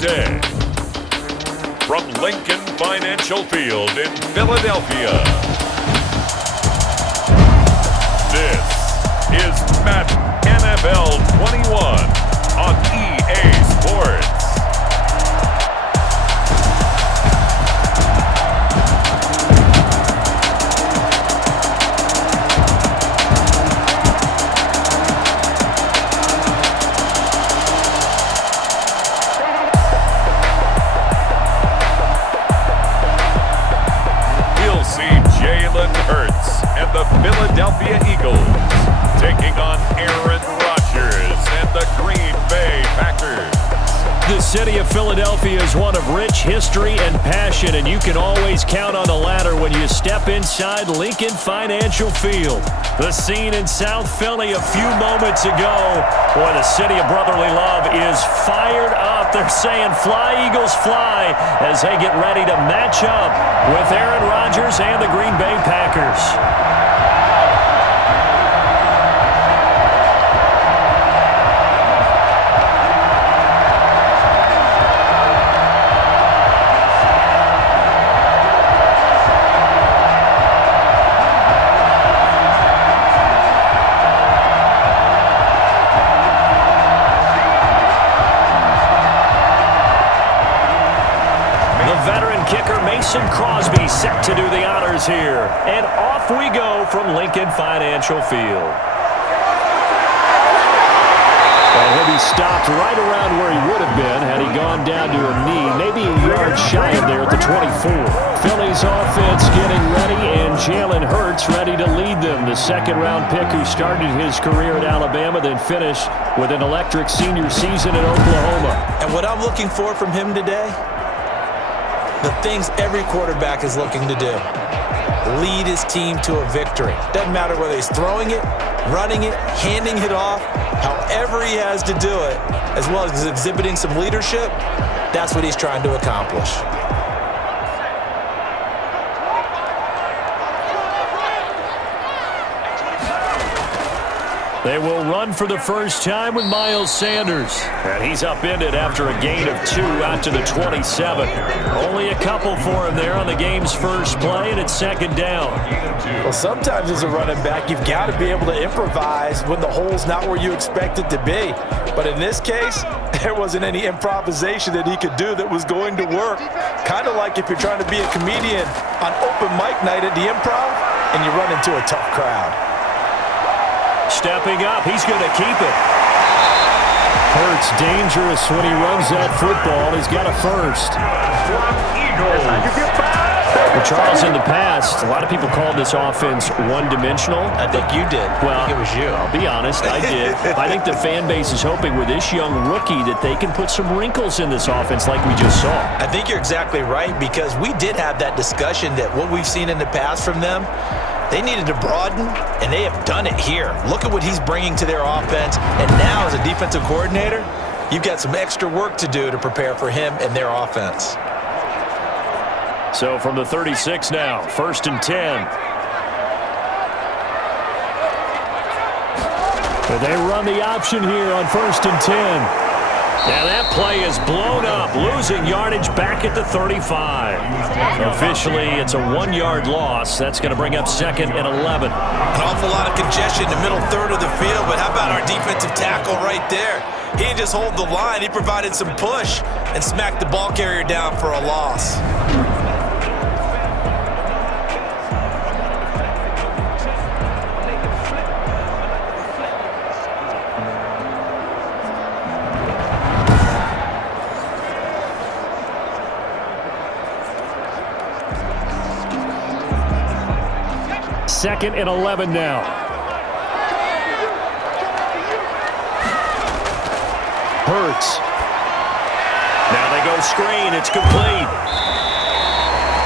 today, from Lincoln Financial Field in Philadelphia, this is Madden NFL 21 on EA Sports. The Philadelphia Eagles taking on Aaron Rodgers and the Green Bay Packers. The city of Philadelphia is one of rich history and passion, and you can always count on the latter when you step inside Lincoln Financial Field. The scene in South Philly a few moments ago, where the city of brotherly love is fired up. They're saying, "Fly, Eagles, fly," as they get ready to match up with Aaron Rodgers and the Green Bay Packers. Crosby set to do the honors here. And off we go from Lincoln Financial Field. Well, he'll be stopped right around where he would have been had he gone down to a knee, maybe a yard shy of there at the 24. Philly's offense getting ready, and Jalen Hurts ready to lead them. The second-round pick who started his career at Alabama, then finished with an electric senior season in Oklahoma. And what I'm looking for from him today, the things every quarterback is looking to do. Lead his team to a victory. Doesn't matter whether he's throwing it, running it, handing it off, however he has to do it, as well as exhibiting some leadership, that's what he's trying to accomplish. They will run for the first time with Miles Sanders. And he's upended after a gain of 2 out to the 27. Only a couple for him there on the game's first play, and it's second down. Well, sometimes as a running back, you've got to be able to improvise when the hole's not where you expect it to be. But in this case, there wasn't any improvisation that he could do that was going to work. Kind of like if you're trying to be a comedian on open mic night at the Improv and you run into a tough crowd. Stepping up, he's going to keep it. Hurts dangerous when he runs that football. He's got a first. Well, Charles, in the past, a lot of people called this offense one-dimensional. I think you did. Well, I think it was you. I'll be honest, I did. I think the fan base is hoping with this young rookie that they can put some wrinkles in this offense like we just saw. I think you're exactly right, because we did have that discussion that what we've seen in the past from them, they needed to broaden, and they have done it here. Look at what he's bringing to their offense, and now as a defensive coordinator, you've got some extra work to do to prepare for him and their offense. So from the 36 now, 1st and 10. But they run the option here on 1st and 10. Now that play is blown up, losing yardage back at the 35. Officially, it's a 1-yard loss. That's going to bring up 2nd and 11. An awful lot of congestion in the middle third of the field, but how about our defensive tackle right there? He didn't just hold the line. He provided some push and smacked the ball carrier down for a loss. Second and 11 now. Hurts. Now they go screen. It's complete.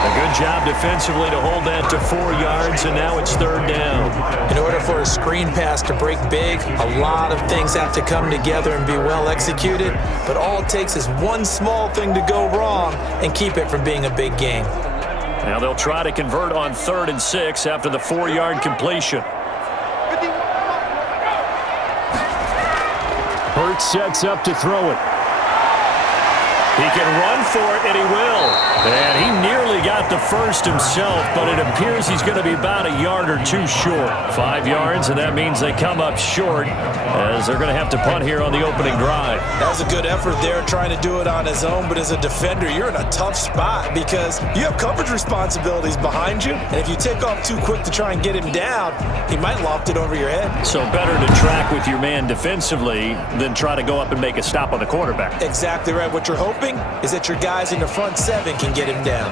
A good job defensively to hold that to 4 yards, and now it's 3rd down. In order for a screen pass to break big, a lot of things have to come together and be well executed, but all it takes is one small thing to go wrong and keep it from being a big game. Now they'll try to convert on 3rd and 6 after the 4-yard completion. Hurts sets up to throw it. He can run for it, and he will. And he nearly got the first himself, but it appears he's going to be about a yard or two short. 5 yards, and that means they come up short as they're going to have to punt here on the opening drive. That was a good effort there trying to do it on his own, but as a defender, you're in a tough spot because you have coverage responsibilities behind you, and if you take off too quick to try and get him down, he might loft it over your head. So better to track with your man defensively than try to go up and make a stop on the quarterback. Exactly right. What you're hoping is that your guys in the front 7 can get him down.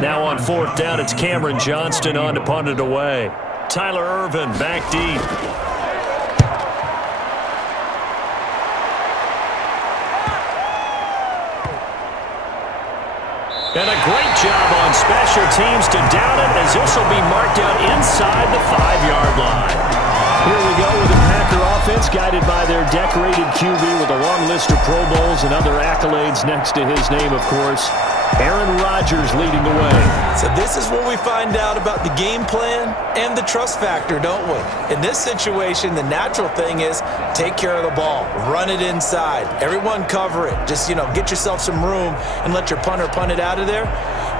Now on 4th down, it's Cameron Johnston on to punt it away. Tyler Ervin back deep. And a great job on special teams to down it as this will be marked out inside the 5-yard line. Here we go with the Packer offense guided by their decorated QB with a long list of Pro Bowls and other accolades next to his name, of course. Aaron Rodgers leading the way. So this is where we find out about the game plan and the trust factor, don't we? In this situation, the natural thing is take care of the ball, run it inside, everyone cover it. Just, get yourself some room and let your punter punt it out of there.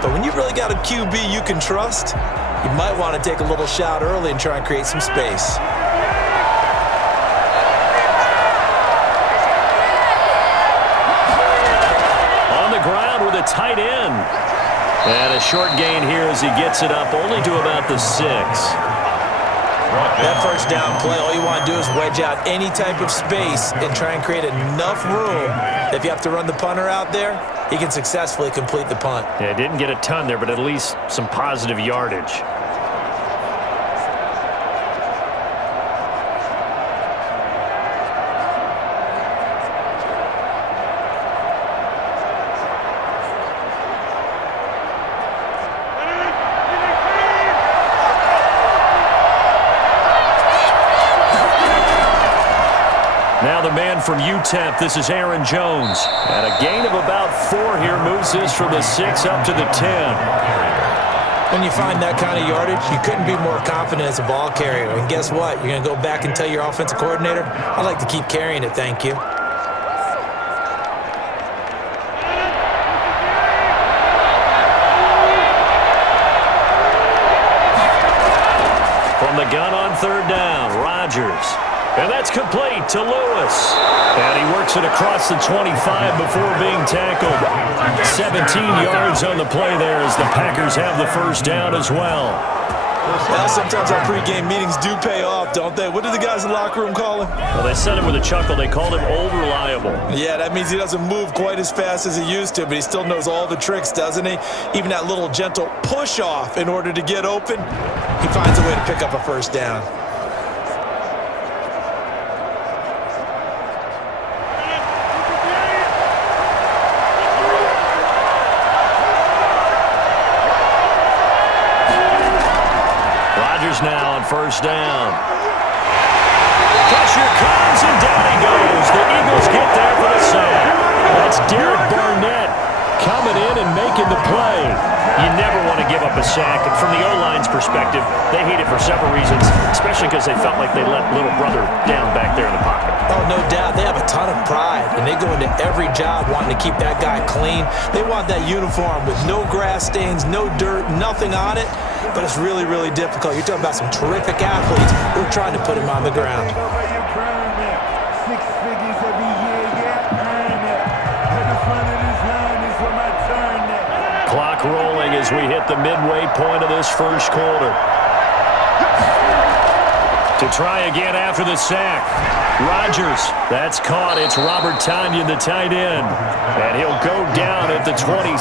But when you really got a QB you can trust, you might want to take a little shot early and try and create some space. Ground with a tight end. And a short gain here as he gets it up only to about the 6. That first down play, all you want to do is wedge out any type of space and try and create enough room that if you have to run the punter out there, he can successfully complete the punt. Yeah, didn't get a ton there, but at least some positive yardage. Now the man from UTEP, this is Aaron Jones. And a gain of about 4 here moves this from the 6 up to the 10. When you find that kind of yardage, you couldn't be more confident as a ball carrier. And guess what? You're going to go back and tell your offensive coordinator, I'd like to keep carrying it, thank you. From the gun on 3rd down, Rodgers. And that's complete to Lewis. And he works it across the 25 before being tackled. 17 yards on the play there as the Packers have the first down as well. Well, sometimes our pregame meetings do pay off, don't they? What do the guys in the locker room call him? Well, they said it with a chuckle. They called him Old Reliable. Yeah, that means he doesn't move quite as fast as he used to, but he still knows all the tricks, doesn't he? Even that little gentle push-off in order to get open, he finds a way to pick up a first down. Now on 1st down. Pressure comes and down he goes. The Eagles get there for the sack. That's Derek Barnett coming in and making the play. You never want to give up a sack. And from the O-line's perspective, they hate it for several reasons, especially because they felt like they let little brother down back there in the pocket. Oh, no doubt. They have a ton of pride, and they go into every job wanting to keep that guy clean. They want that uniform with no grass stains, no dirt, nothing on it. But it's really, really difficult. You're talking about some terrific athletes who are trying to put him on the ground. Clock rolling as we hit the midway point of this first quarter. To try again after the sack. Rodgers, that's caught. It's Robert Tonyan, the tight end. And he'll go down at the 26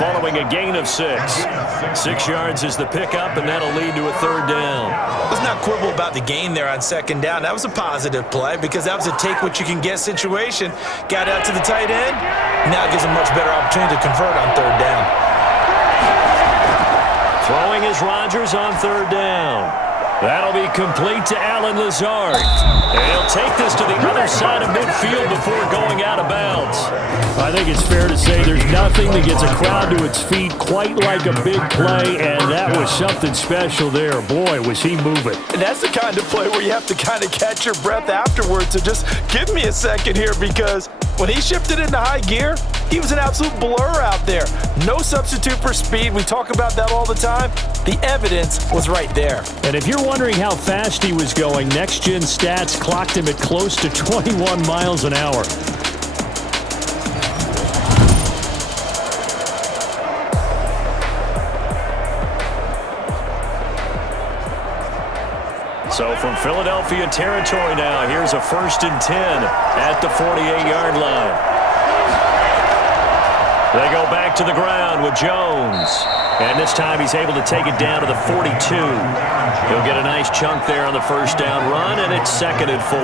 following a gain of 6. 6 yards is the pickup, and that'll lead to a 3rd down. Let's not quibble about the gain there on 2nd down. That was a positive play because that was a take-what-you-can-get situation. Got out to the tight end. Now it gives him a much better opportunity to convert on 3rd down. Throwing is Rodgers on 3rd down. That'll be complete to Allen Lazard. And he'll take this to the other side of midfield before going out of bounds. I think it's fair to say there's nothing that gets a crowd to its feet quite like a big play, and that was something special there. Boy, was he moving. And that's the kind of play where you have to kind of catch your breath afterwards. So just give me a second here, because when he shifted into high gear, he was an absolute blur out there. No substitute for speed. We talk about that all the time. The evidence was right there. And if you're wondering how fast he was going, next-gen stats clocked him at close to 21 miles an hour. So from Philadelphia territory now, here's a 1st and 10 at the 48-yard line. They go back to the ground with Jones. And this time he's able to take it down to the 42. He'll get a nice chunk there on the first down run, and it's 2nd and 4.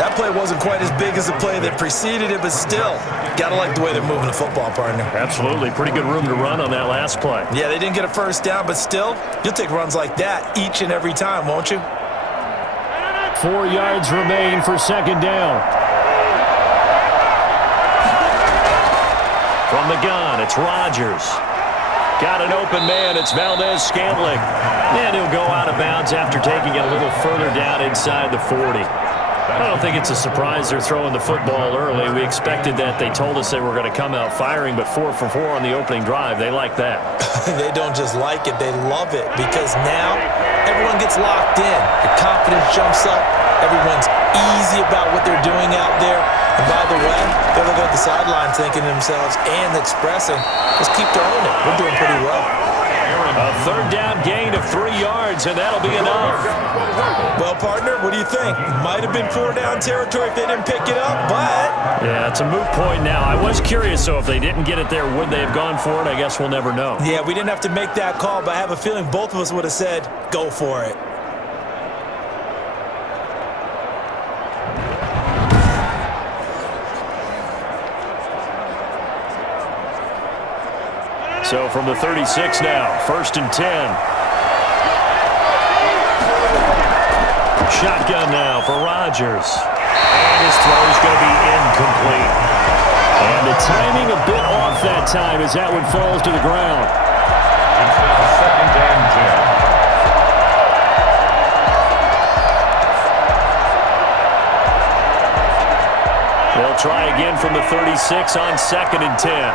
That play wasn't quite as big as the play that preceded it, but still, gotta like the way they're moving the football, partner. Absolutely. Pretty good room to run on that last play. Yeah, they didn't get a first down, but still, you'll take runs like that each and every time, won't you? 4 yards remain for 2nd down. From the gun, it's Rodgers. Got an open man, it's Valdez-Scantling. And he'll go out of bounds after taking it a little further down inside the 40. I don't think it's a surprise they're throwing the football early. We expected that. They told us they were going to come out firing, but 4 for 4 on the opening drive. They like that. They don't just like it, they love it, because now everyone gets locked in. The confidence jumps up. Everyone's easy about what they're doing out there. And by the way, they're looking at the sideline thinking to themselves and expressing, let's keep throwing it. We're doing pretty well. A 3rd down gain of 3 yards, and that'll be enough. Well, partner, what do you think? Might have been 4 down territory if they didn't pick it up, but... Yeah, it's a moot point now. I was curious, so if they didn't get it there, would they have gone for it? I guess we'll never know. Yeah, we didn't have to make that call, but I have a feeling both of us would have said, go for it. So from the 36 now, 1st and 10. Shotgun now for Rodgers. And his throw is going to be incomplete. And the timing a bit off that time as that one falls to the ground. It's now 2nd and 10. They'll try again from the 36 on 2nd and 10.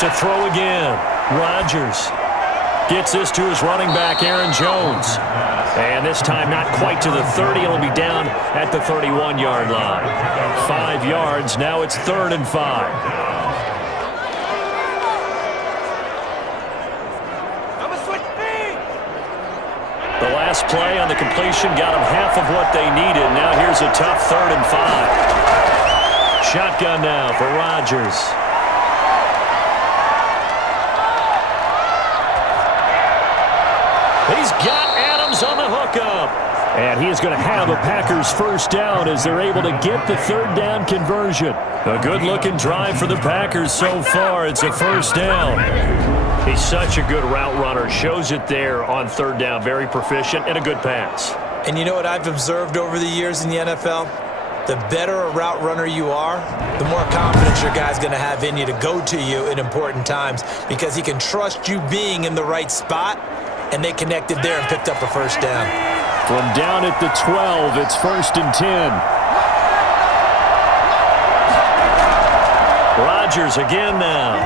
To throw again. Rodgers gets this to his running back, Aaron Jones. And this time not quite to the 30. It'll be down at the 31-yard line. 5 yards. Now it's 3rd and 5. The last play on the completion got them half of what they needed. Now here's a tough 3rd and 5. Shotgun now for Rodgers. He's got Adams on the hookup. And he is going to have a Packers 1st down as they're able to get the 3rd down conversion. A good-looking drive for the Packers so far. It's a 1st down. He's such a good route runner. Shows it there on 3rd down. Very proficient and a good pass. And you know what I've observed over the years in the NFL? The better a route runner you are, the more confidence your guy's going to have in you to go to you in important times, because he can trust you being in the right spot. And they connected there and picked up a 1st down. From down at the 12, it's 1st and 10. Rodgers again now.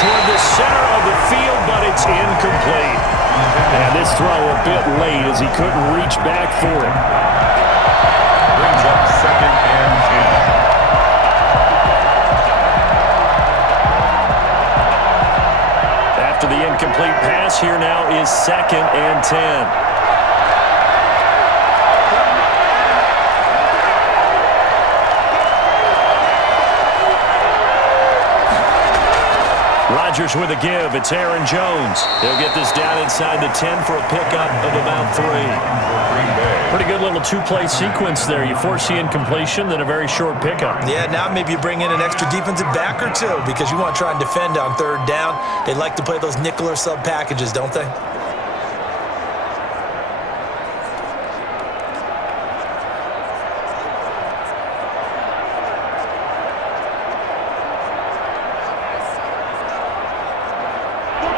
Toward the center of the field, but it's incomplete. And this throw a bit late as he couldn't reach back for it. Brings up 2nd and 10. After the incomplete pass, here now is 2nd and 10. Rodgers with a give. It's Aaron Jones. He'll get this down inside the 10 for a pickup of about 3. Pretty good little two-play sequence there. You force the incompletion, then a very short pickup. Yeah, now maybe you bring in an extra defensive back or two because you want to try and defend on 3rd down. They like to play those nickel or sub packages, don't they?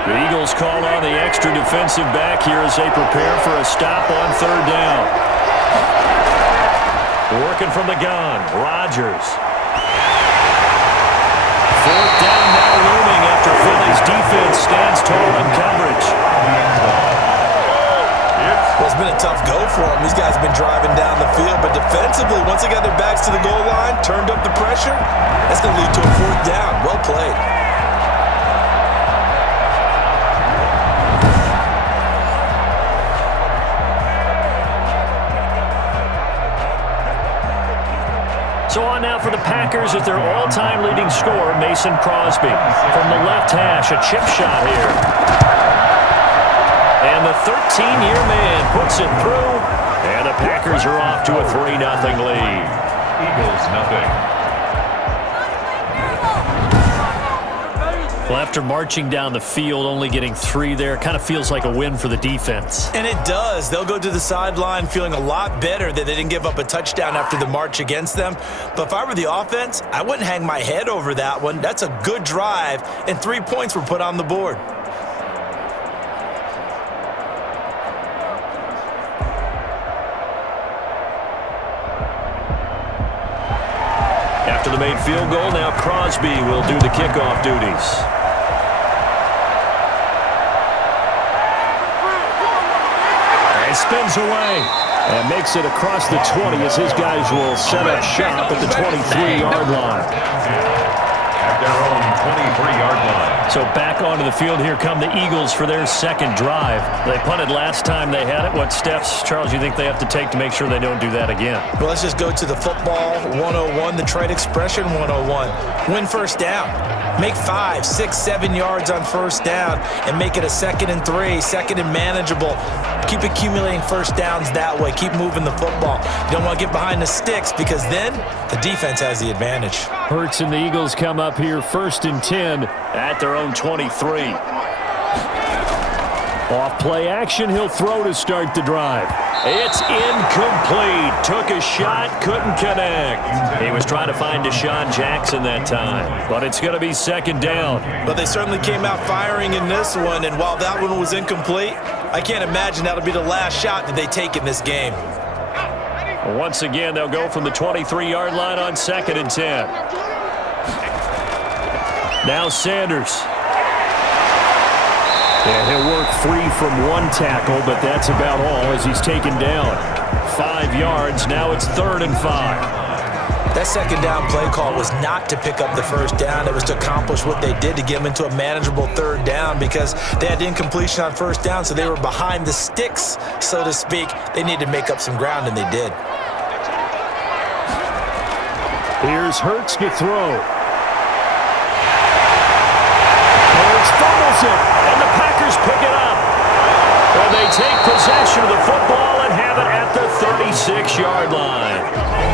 The Eagles call on the extra defensive back here as they prepare for a stop on 3rd down. Working from the gun, Rodgers. 4th down now looming after Philly's defense stands tall in coverage. Well, it's been a tough go for them. These guys have been driving down the field, but defensively, once they got their backs to the goal line, turned up the pressure, that's going to lead to a 4th down. Well played. So on now for the Packers at their all-time leading scorer, Mason Crosby. From the left hash, a chip shot here. And the 13-year man puts it through. And the Packers are off to a 3-0 lead. Eagles nothing. Well, after marching down the field, only getting 3 there, kind of feels like a win for the defense. And it does. They'll go to the sideline feeling a lot better that they didn't give up a touchdown after the march against them. But if I were the offense, I wouldn't hang my head over that one. That's a good drive, and 3 points were put on the board. After the made field goal, now Crosby will do the kickoff duties. And spins away and makes it across the 20 as his guys will set up shop at the 23-yard line. At their own 23-yard line. So back onto the field, here come the Eagles for their 2nd drive. They punted last time they had it. What steps, Charles, you think they have to take to make sure they don't do that again? Well, let's just go to the football 101, the trade expression 101. Win 1st down. Make 5, 6, 7 yards on 1st down and make it a 2nd and 3, 2nd and manageable. Keep accumulating 1st downs that way. Keep moving the football. You don't want to get behind the sticks because then the defense has the advantage. Hurts and the Eagles come up here 1st and 10 at their own 23. Off play action, he'll throw to start the drive. It's incomplete. Took a shot, couldn't connect. He was trying to find Deshaun Jackson that time, but it's going to be 2nd down. But they certainly came out firing in this one, and while that one was incomplete, I can't imagine that'll be the last shot that they take in this game. Once again, they'll go from the 23-yard line on 2nd and 10. Now Sanders. And he'll work free from 1 tackle, but that's about all as he's taken down. 5 yards. Now it's 3rd and 5. That 2nd down play call was not to pick up the 1st down. It was to accomplish what they did to get them into a manageable 3rd down because they had incompletion on 1st down, so they were behind the sticks, so to speak. They needed to make up some ground, and they did. Here's Hurts to throw. Hurts fumbles it, and the Packers pick it up. And they take possession of the football and have it at the 36-yard line.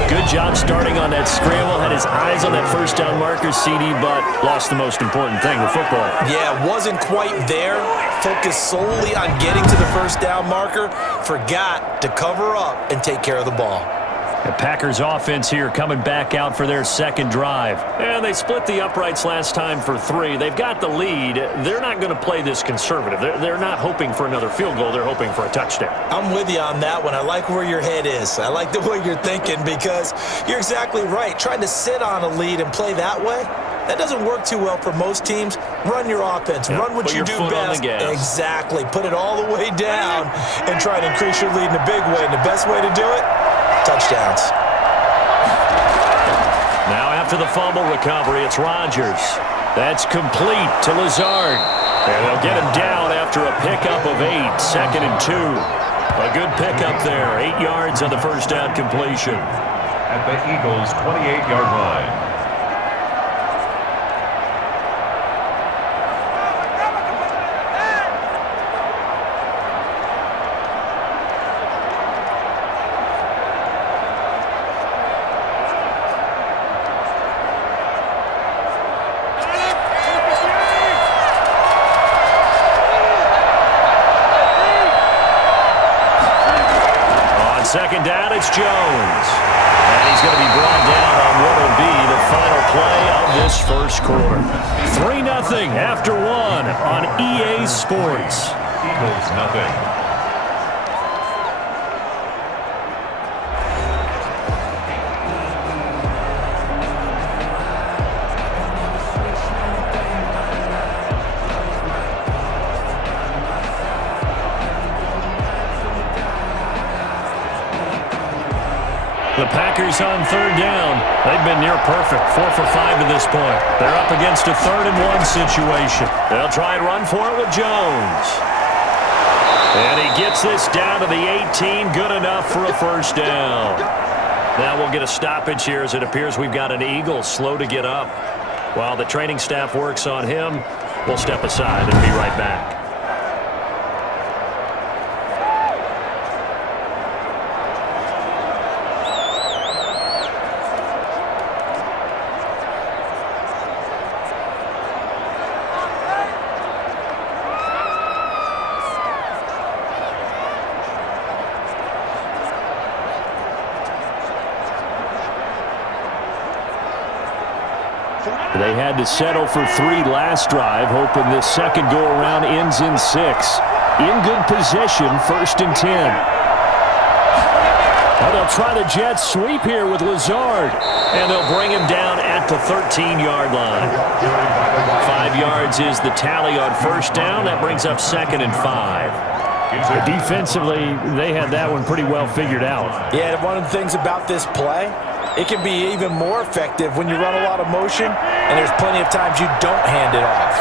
Good job starting on that scramble. Had his eyes on that 1st down marker, CD, but lost the most important thing, the football. Yeah, wasn't quite there. Focused solely on getting to the 1st down marker. Forgot to cover up and take care of the ball. The Packers offense here coming back out for their 2nd drive. And they split the uprights last time for 3. They've got the lead. They're not going to play this conservative. They're not hoping for another field goal. They're hoping for a touchdown. I'm with you on that one. I like where your head is. I like the way you're thinking because you're exactly right. Trying to sit on a lead and play that way, that doesn't work too well for most teams. Run your offense. Yep. Run what you do best. Exactly. Put it all the way down and try to increase your lead in a big way. And the best way to do it, touchdowns. Now after the fumble recovery, it's Rodgers. That's complete to Lazard. And they'll get him down after a pickup of 8, 2nd and 2. A good pickup there, 8 yards on the 1st down completion. At the Eagles' 28-yard line. second down, it's Jones. And he's going to be brought down on what will be the final play of this first quarter. 3-0 after 1 on EA Sports. Eagles nothing. The Packers on third down. They've been near perfect, 4 for 5 to this point. They're up against a 3rd-and-1 situation. They'll try and run for it with Jones. And he gets this down to the 18, good enough for a first down. Now we'll get a stoppage here as it appears we've got an Eagle slow to get up. While the training staff works on him, we'll step aside and be right back. They had to settle for 3 last drive, hoping this second go-around ends in 6. In good position, 1st and 10. Well, they'll try the jet sweep here with Lazard, and they'll bring him down at the 13-yard line. 5 yards is the tally on first down. That brings up 2nd and 5. Defensively, they had that one pretty well figured out. Yeah, one of the things about this play, it can be even more effective when you run a lot of motion, and there's plenty of times you don't hand it off.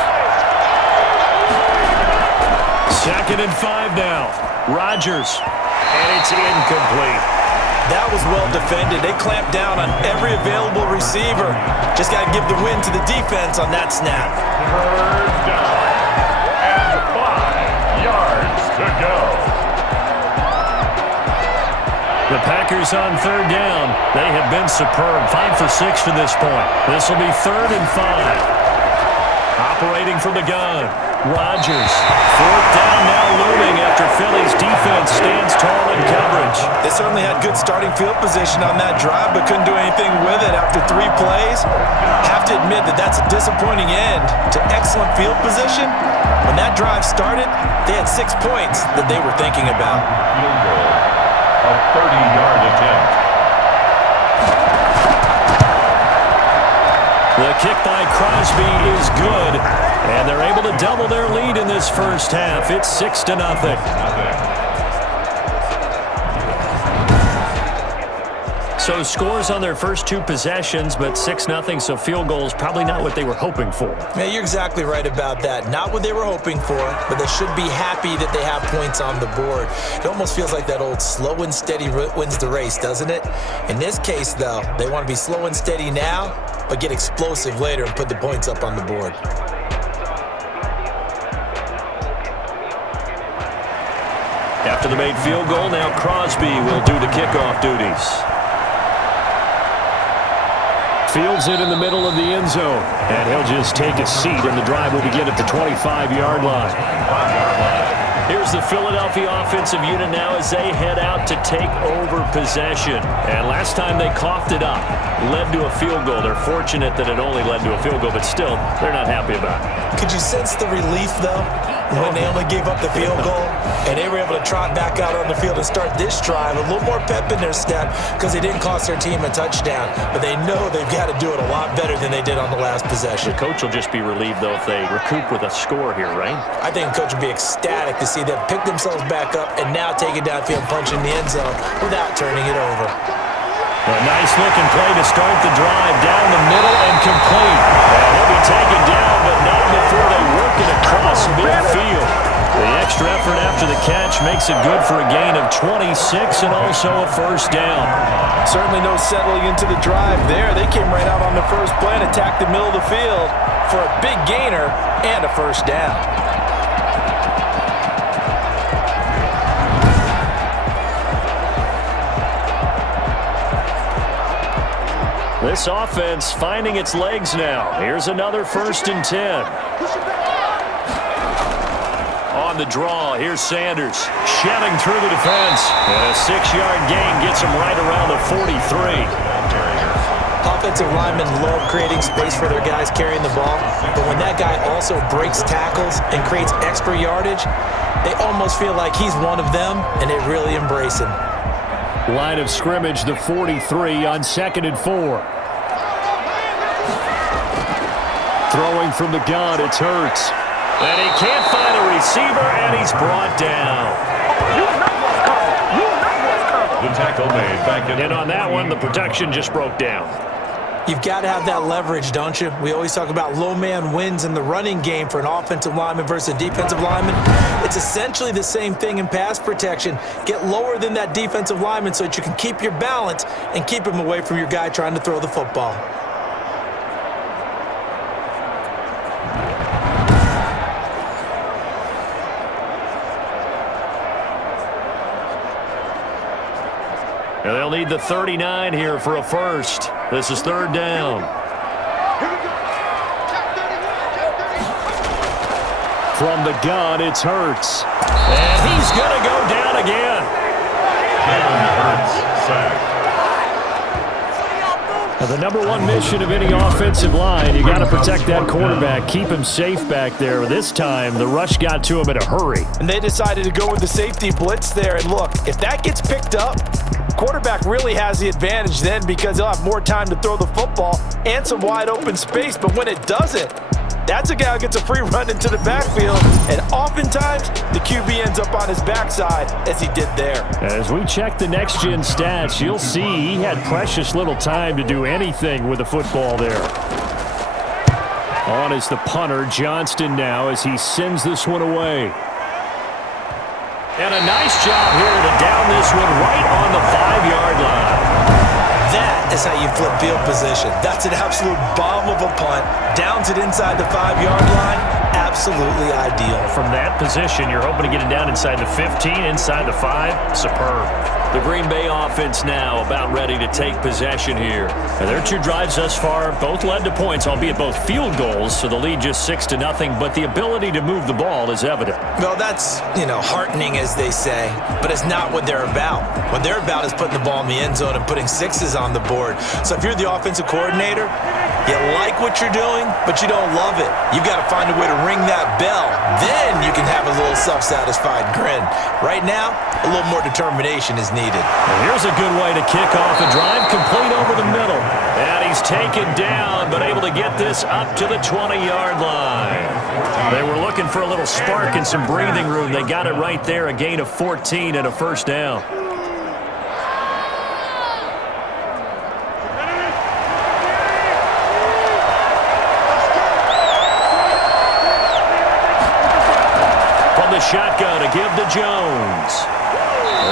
2nd and 5 now. Rodgers, and it's incomplete. That was well defended. They clamped down on every available receiver. Just got to give the win to the defense on that snap. 3rd down and 5 yards to go. The Packers on third down. They have been superb. 5 for 6 to this point. This will be 3rd and 5. Operating from the gun. Rodgers. 4th down now looming after Philly's defense stands tall in coverage. They certainly had good starting field position on that drive, but couldn't do anything with it after 3 plays. Have to admit that that's a disappointing end to excellent field position. When that drive started, they had 6 points that they were thinking about. Field goal. A 30-yard attempt. The kick by Crosby is good, and they're able to double their lead in this first half. It's 6-0. So scores on their first 2 possessions, but 6-0, so field goals probably not what they were hoping for. Yeah, you're exactly right about that. Not what they were hoping for, but they should be happy that they have points on the board. It almost feels like that old slow and steady wins the race, doesn't it? In this case, though, they want to be slow and steady now, but get explosive later and put the points up on the board. After the made field goal, now Crosby will do the kickoff duties. Fields it in the middle of the end zone, and he'll just take a seat, and the drive will begin at the 25-yard line. Here's the Philadelphia offensive unit now as they head out to take over possession. And last time they coughed it up, led to a field goal. They're fortunate that it only led to a field goal, but still, they're not happy about it. Could you sense the relief, though, when they only gave up the field goal and they were able to trot back out on the field and start this drive? A little more pep in their step because they didn't cost their team a touchdown, but they know they've got to do it a lot better than they did on the last possession. The coach will just be relieved, though, if they recoup with a score here, right? I think the coach will be ecstatic to see them pick themselves back up and now take it downfield, punch in the end zone without turning it over. A nice-looking play to start the drive down the middle and complete. And he'll be taken down, but not before they work it across midfield. The extra effort after the catch makes it good for a gain of 26 and also a first down. Certainly no settling into the drive there. They came right out on the first play and attacked the middle of the field for a big gainer and a first down. This offense finding its legs now. Here's another 1st and 10. On on the draw. Here's Sanders shedding through the defense. And a 6-yard gain gets him right around the 43. Offensive linemen love creating space for their guys carrying the ball, but when that guy also breaks tackles and creates extra yardage, they almost feel like he's one of them, and they really embrace him. Line of scrimmage, the 43 on 2nd and 4. Throwing from the gun, it's Hurts. And he can't find a receiver, and he's brought down. The tackle made back in. And on that one, the protection just broke down. You've got to have that leverage, don't you? We always talk about low man wins in the running game for an offensive lineman versus a defensive lineman. It's essentially the same thing in pass protection. Get lower than that defensive lineman so that you can keep your balance and keep him away from your guy trying to throw the football. And they'll need the 39 here for a first. This is 3rd down. From the gun, it's Hurts. And he's going to go down again. Hurts sacked. Now, the number one mission of any offensive line, you got to protect that quarterback, keep him safe back there. This time, the rush got to him in a hurry. And they decided to go with the safety blitz there. And look, if that gets picked up, quarterback really has the advantage then because he'll have more time to throw the football and some wide open space. But when it doesn't, that's a guy who gets a free run into the backfield. And oftentimes, the QB ends up on his backside as he did there. As we check the next-gen stats, you'll see he had precious little time to do anything with the football there. On is the punter, Johnston now, as he sends this one away. And a nice job here to down this one right on the 5-yard line. That is how you flip field position. That's an absolute bomb of a punt. Downs it inside the 5-yard line. Absolutely ideal. From that position, you're hoping to get it down inside the 15, inside the 5. Superb. The Green Bay offense now about ready to take possession here. And their 2 drives thus far both led to points, albeit both field goals, so the lead just 6-0, but the ability to move the ball is evident. Well, that's, heartening, as they say, but it's not what they're about. What they're about is putting the ball in the end zone and putting 6s on the board. So if you're the offensive coordinator, you like what you're doing, but you don't love it. You've got to find a way to ring that bell. Then you can have a little self-satisfied grin. Right now, a little more determination is needed. And here's a good way to kick off a drive, complete over the middle. And he's taken down, but able to get this up to the 20-yard line. They were looking for a little spark and some breathing room. They got it right there, a gain of 14 and a first down. Shotgun to give to Jones.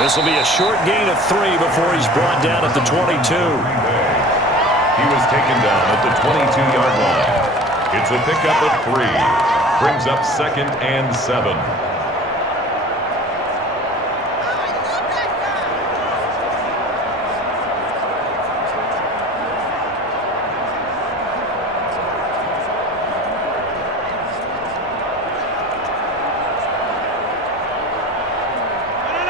This will be a short gain of 3 before he's brought down at the 22. He was taken down at the 22-yard line. It's a pickup of 3. Brings up 2nd and 7.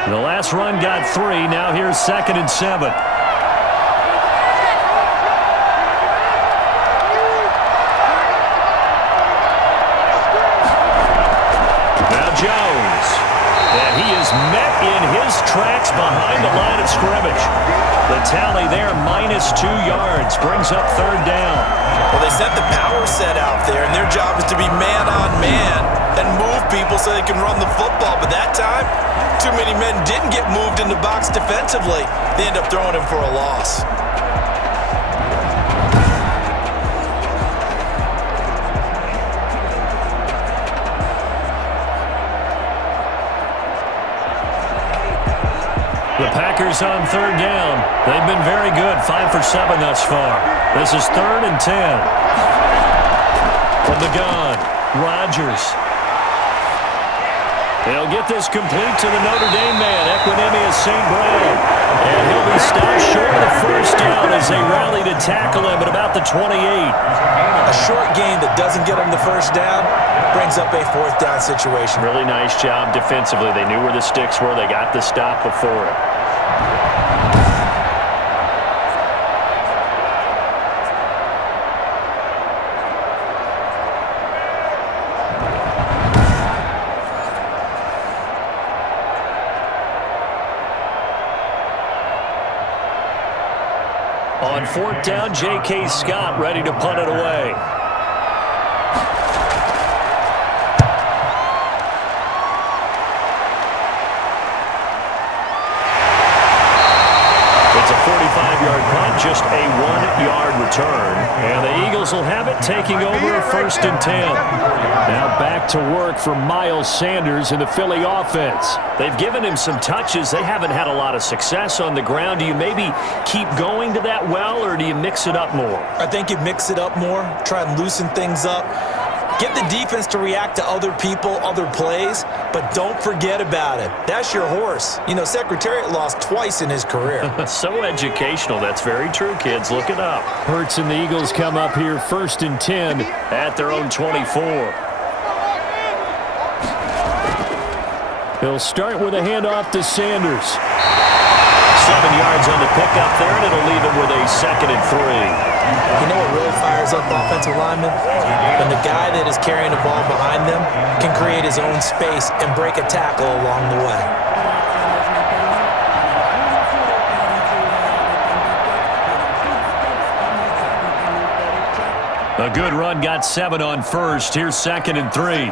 The last run got 3. Now here's 2nd and 7. Now Jones. And he is met in his tracks behind the line of scrimmage. The tally there, -2 yards. Brings up 3rd down. Well, they sent the power set out there, and their job is to be man-on-man and move people so they can run the football. But that time, too many men didn't get moved in the box defensively. They end up throwing him for a loss. The Packers on 3rd down. They've been very good, 5 for 7 thus far. This is 3rd and 10. From the gun, Rodgers. He'll get this complete to the Notre Dame man, Equinemius St. Brown. And he'll be stopped short of the first down as they rally to tackle him at about the 28. A short gain that doesn't get him the first down brings up a fourth down situation. Really nice job defensively. They knew where the sticks were. They got the stop before it. On fourth down, J.K. Scott ready to punt it away. It's a 45-yard punt, just a 1-yard return. And the Eagles will have it, taking over a 1st and 10. Now back to work for Miles Sanders in the Philly offense. They've given him some touches. They haven't had a lot of success on the ground. Do you maybe keep going to that well, or do you mix it up more? I think you mix it up more, try and loosen things up. Get the defense to react to other people, other plays, but don't forget about it. That's your horse. You know, Secretariat lost twice in his career. So educational. That's very true, kids. Look it up. Hurts and the Eagles come up here 1st and 10 at their own 24. He'll start with a handoff to Sanders. 7 yards on the pickup there, and it'll leave him with a 2nd and 3. You know what really fires up offensive linemen? When the guy that is carrying the ball behind them can create his own space and break a tackle along the way. A good run, got 7 on first. Here's 2nd and 3.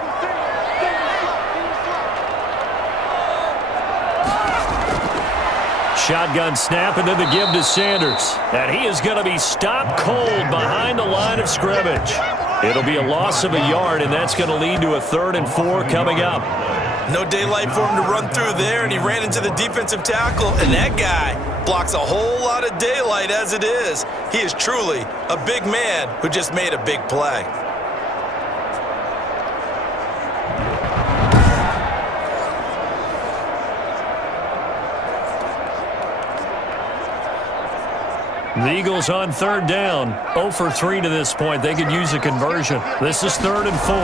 Shotgun snap, and then the give to Sanders. And he is going to be stopped cold behind the line of scrimmage. It'll be a loss of a yard, and that's going to lead to a 3rd and 4 coming up. No daylight for him to run through there, and he ran into the defensive tackle, and that guy blocks a whole lot of daylight as it is. He is truly a big man who just made a big play. The Eagles on 3rd down. 0 for 3 to this point. They could use a conversion. This is 3rd and 4.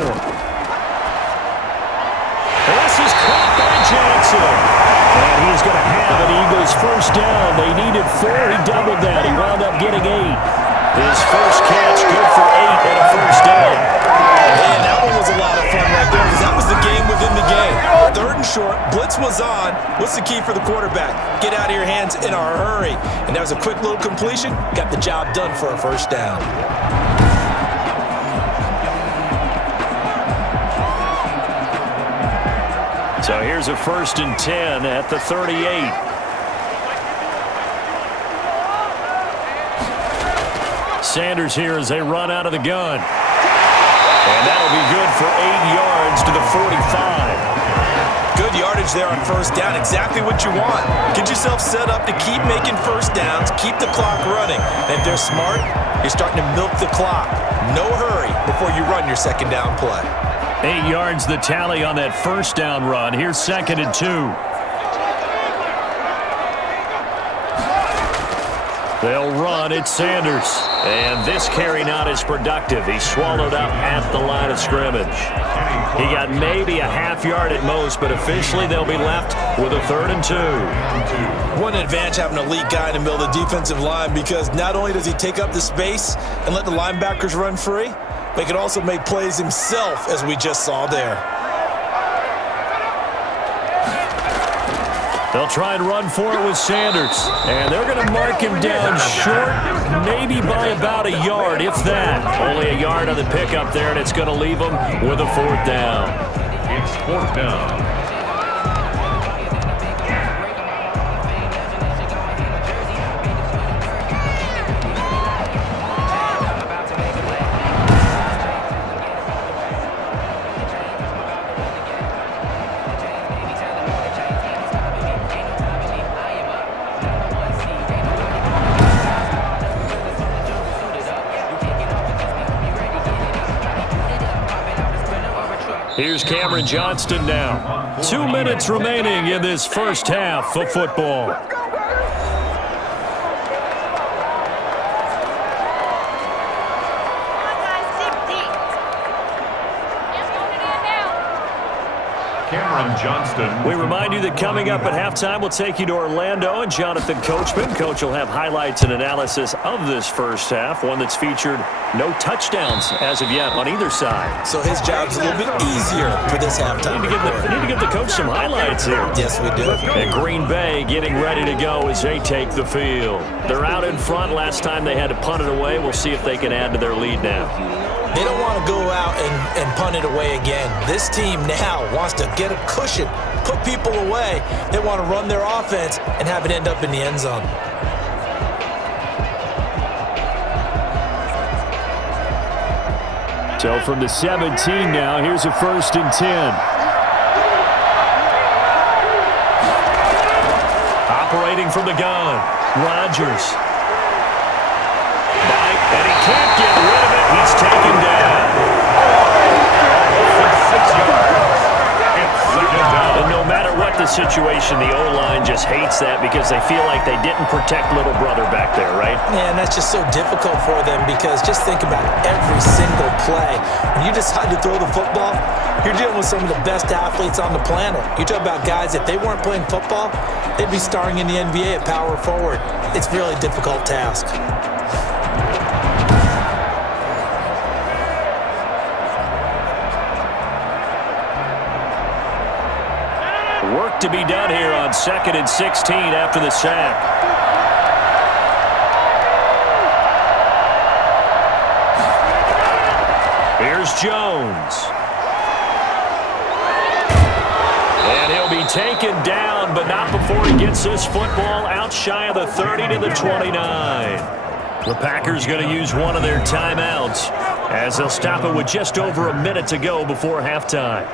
This is caught by Jackson. And he's going to have an Eagles 1st down. They needed 4. He doubled that. He wound up getting 8. His first catch, good for 8 and a 1st down. Man, that one was a lot of fun right there because that was the game within the game. 3rd and short, blitz was on. What's the key for the quarterback? Get out of your hands in a hurry. And that was a quick little completion. Got the job done for a 1st down. So here's a 1st and 10 at the 38. Sanders here as they run out of the gun. And that'll be good for 8 yards to the 45. Good yardage there on 1st down. Exactly what you want. Get yourself set up to keep making 1st downs, keep the clock running. And if they're smart, you're starting to milk the clock. No hurry before you run your 2nd down play. 8 yards the tally on that 1st down run. Here's 2nd and 2. They'll run. It's Sanders. And this carry not as productive. He's swallowed up at the line of scrimmage. He got maybe a half yard at most, but officially they'll be left with a 3rd and 2. One advantage having an elite guy in the middle of the defensive line because not only does he take up the space and let the linebackers run free, but he can also make plays himself, as we just saw there. They'll try and run for it with Sanders. And they're going to mark him down short, maybe by about a yard, if that. Only a yard on the pickup there, and it's going to leave them with a 4th down. It's 4th down. Here's Cameron Johnston now. 2 minutes remaining in this first half of football. Cameron Johnston. We remind you that coming up at halftime, we'll take you to Orlando and Jonathan Coachman. Coach will have highlights and analysis of this first half, one that's featured no touchdowns as of yet on either side. So his job's a little bit easier for this halftime. We need to give the coach some highlights here. Yes, we do. And Green Bay getting ready to go as they take the field. They're out in front. Last time they had to punt it away. We'll see if they can add to their lead now. They don't want to go out and punt it away again. This team now wants to get a cushion, put people away. They want to run their offense and have it end up in the end zone. So from the 17 now, here's a 1st and 10. Operating from the gun, Rodgers. And he can't get rid of it. He's taken down. 6 yards. It's second down. And no matter what the situation, the O-line just hates that because they feel like they didn't protect little brother back there, right? Yeah, and that's just so difficult for them because just think about every single play. When you decide to throw the football, you're dealing with some of the best athletes on the planet. You talk about guys, if they weren't playing football, they'd be starring in the NBA at power forward. It's a really difficult task. Work to be done here on 2nd and 16 after the sack. Here's Jones. And he'll be taken down, but not before he gets this football out shy of the 30 to the 29. The Packers going to use one of their timeouts as they'll stop it with just over a minute to go before halftime.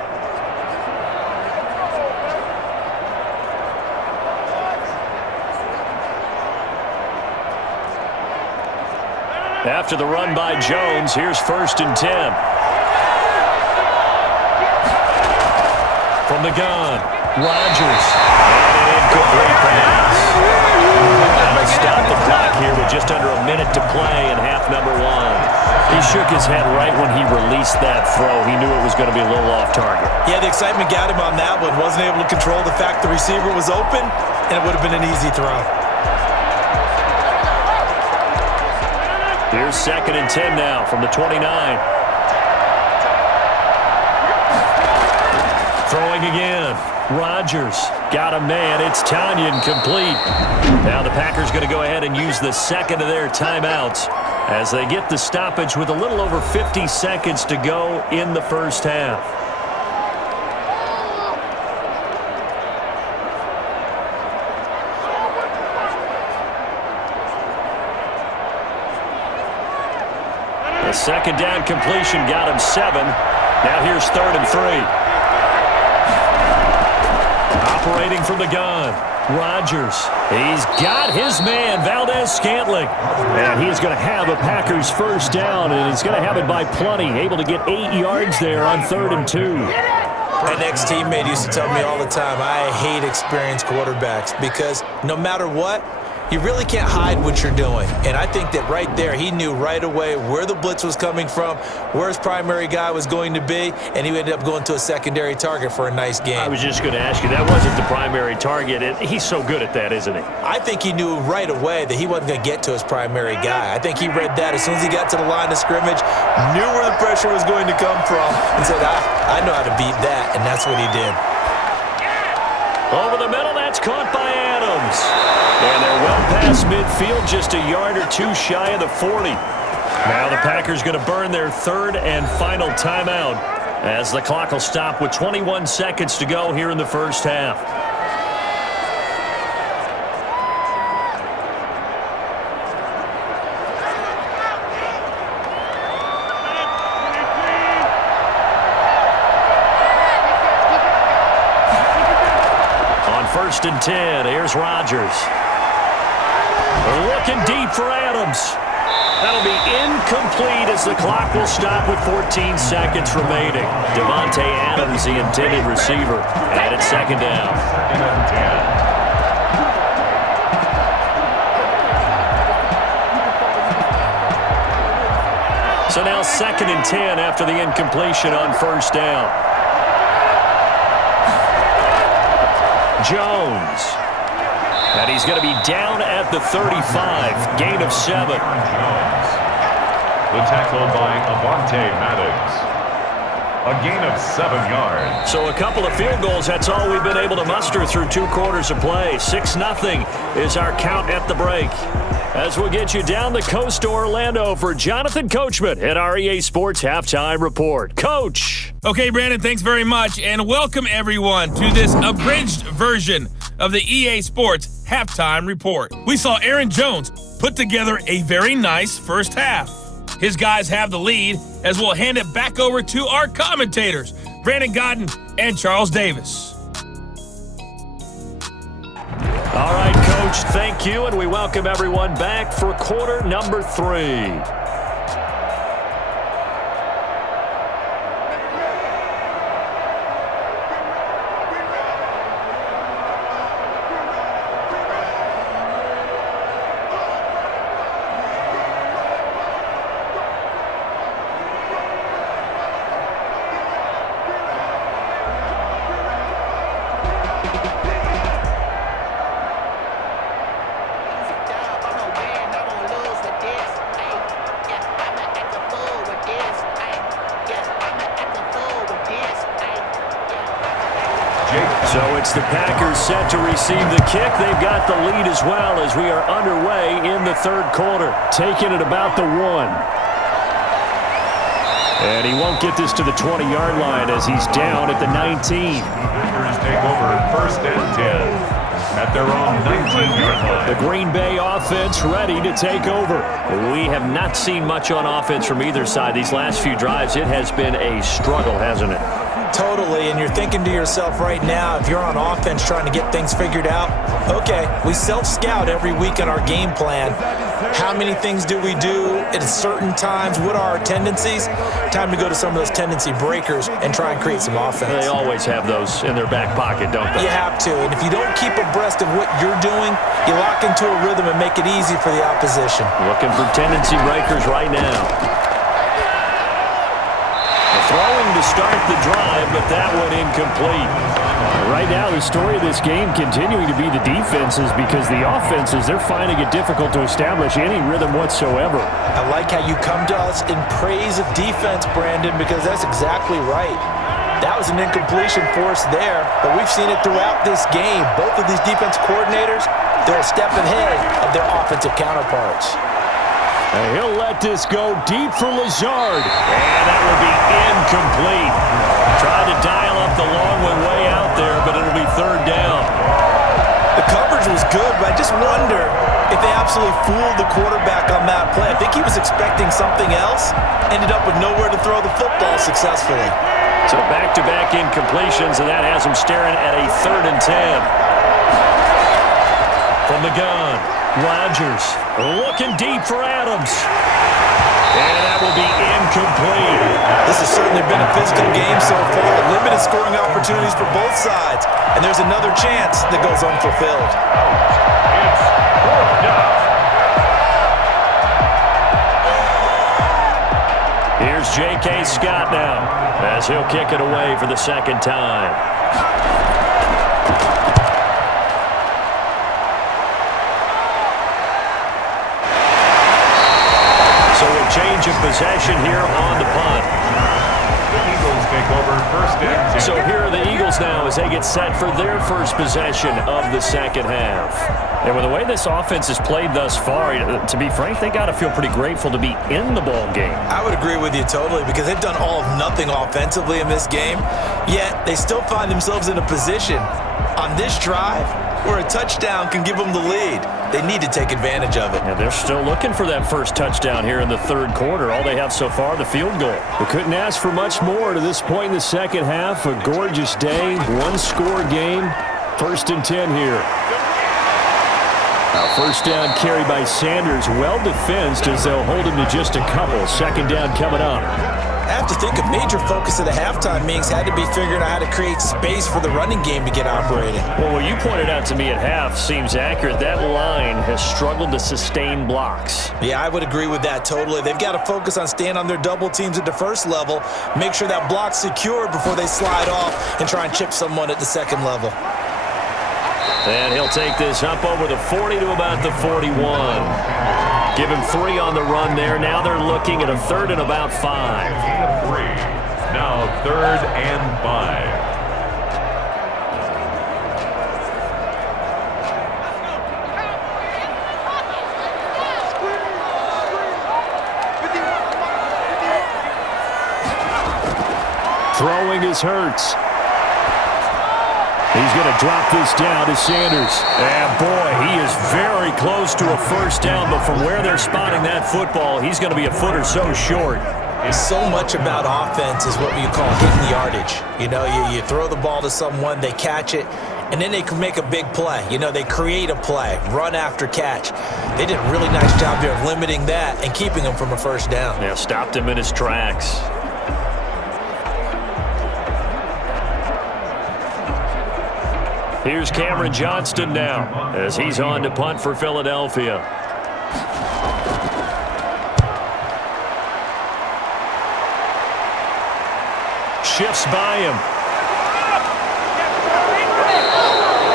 After the run by Jones, here's 1st and 10. From the gun, Rodgers. And an incomplete pass. That'll stop the clock here with just under a minute to play in half number 1. He shook his head right when he released that throw. He knew it was going to be a little off target. Yeah, the excitement got him on that one. Wasn't able to control the fact the receiver was open, and it would have been an easy throw. Here's 2nd and 10 now from the 29. Throwing again. Rodgers got a man. It's Tanyan complete. Now the Packers going to go ahead and use the second of their timeouts as they get the stoppage with a little over 50 seconds to go in the first half. The second down completion got him 7. Now here's 3rd and 3. Operating from the gun, Rodgers. He's got his man, Valdez-Scantling. And he's going to have a Packers first down, and he's going to have it by plenty. Able to get 8 yards there on 3rd and 2. An ex-teammate used to tell me all the time, I hate experienced quarterbacks because no matter what, you really can't hide what you're doing. And I think that right there, he knew right away where the blitz was coming from, where his primary guy was going to be, and he ended up going to a secondary target for a nice game. I was just going to ask you, that wasn't the primary target. He's so good at that, isn't he? I think he knew right away that he wasn't going to get to his primary guy. I think he read that as soon as he got to the line of scrimmage, knew where the pressure was going to come from, and said, I know how to beat that, and that's what he did. Over the middle, that's caught by Adams. And they're well past midfield, just a yard or two shy of the 40. Now the Packers going to burn their 3rd and final timeout as the clock will stop with 21 seconds to go here in the first half. On 1st and 10, here's Rodgers. Looking deep for Adams. That'll be incomplete as the clock will stop with 14 seconds remaining. Devontae Adams, the intended receiver, and it's second down. Second and 10. So now second and 10 after the incompletion on first down. Jones. And he's going to be down at the 35. Gain of 7. Jones. The tackle by Avonte Maddox. A gain of 7 yards. So a couple of field goals, that's all we've been able to muster through 2 quarters of play. 6-0 is our count at the break. As we'll get you down the coast to Orlando for Jonathan Coachman at our EA Sports Halftime Report. Coach! Okay, Brandon, thanks very much, and welcome everyone to this abridged version of the EA Sports Halftime Report. We saw Aaron Jones put together a very nice first half. His guys have the lead as we'll hand it back over to our commentators, Brandon Godden and Charles Davis. All right, Coach, thank you, and we welcome everyone back for quarter number 3. So it's the Packers set to receive the kick. They've got the lead as well as we are underway in the third quarter. Taking it about the 1. And he won't get this to the 20-yard line as he's down at the 19. Packers take over first and 10 at their own 19-yard line. The Green Bay offense ready to take over. We have not seen much on offense from either side. These last few drives, it has been a struggle, hasn't it? Totally, and you're thinking to yourself right now, if you're on offense trying to get things figured out, okay, we self-scout every week on our game plan. How many things do we do at certain times? What are our tendencies? Time to go to some of those tendency breakers and try and create some offense. They always have those in their back pocket, don't they? You have to, and if you don't keep abreast of what you're doing, you lock into a rhythm and make it easy for the opposition. Looking for tendency breakers right now. Throwing to start the drive, but that one incomplete. Right now, the story of this game continuing to be the defenses because the offenses, they're finding it difficult to establish any rhythm whatsoever. I like how you come to us in praise of defense, Brandon, because that's exactly right. That was an incompletion for us there, but we've seen it throughout this game. Both of these defense coordinators, they're a step ahead of their offensive counterparts. And he'll let this go deep for Lazard. And that will be incomplete. Tried to dial up the long one way out there, but it'll be third down. The coverage was good, but I just wonder if they absolutely fooled the quarterback on that play. I think he was expecting something else, ended up with nowhere to throw the football successfully. So back-to-back incompletions, and that has him staring at a 3rd and 10. From the gun. Rodgers looking deep for Adams. And that will be incomplete. This has certainly been a physical game so far. Limited scoring opportunities for both sides. And there's another chance that goes unfulfilled. It's 4th down. Here's J.K. Scott now as he'll kick it away for the second time. Change of possession here on the punt. The Eagles take over first and 10. So here are the Eagles now as they get set for their first possession of the second half. And with the way this offense has played thus far, to be frank, they got to feel pretty grateful to be in the ball game. I would agree with you totally because they've done all of nothing offensively in this game, yet they still find themselves in a position on this drive where a touchdown can give them the lead. They need to take advantage of it. And they're still looking for that first touchdown here in the third quarter. All they have so far, the field goal. We couldn't ask for much more to this point in the second half. A gorgeous day, one-score game. 1st and 10 here. First down carry by Sanders, well defensed as they'll hold him to just a couple. Second down coming up. I have to think a major focus of the halftime meetings had to be figuring out how to create space for the running game to get operating. Well, what you pointed out to me at half seems accurate. That line has struggled to sustain blocks. Yeah, I would agree with that totally. They've got to focus on staying on their double teams at the first level, make sure that block's secure before they slide off and try and chip someone at the second level. And he'll take this up over the 40 to about the 41. Give him 3 on the run there. Now they're looking at a 3rd and about 5. Now 3rd and 5. Throwing is Hurts. He's going to drop this down to Sanders. And boy, he is very close to a first down, but from where they're spotting that football, he's going to be a foot or so short. So much about offense is what you call hitting yardage. You know, you throw the ball to someone, they catch it, and then they can make a big play. You know, they create a play, run after catch. They did a really nice job there of limiting that and keeping him from a first down. Yeah, stopped him in his tracks. Here's Cameron Johnston now as he's on to punt for Philadelphia. Shifts by him.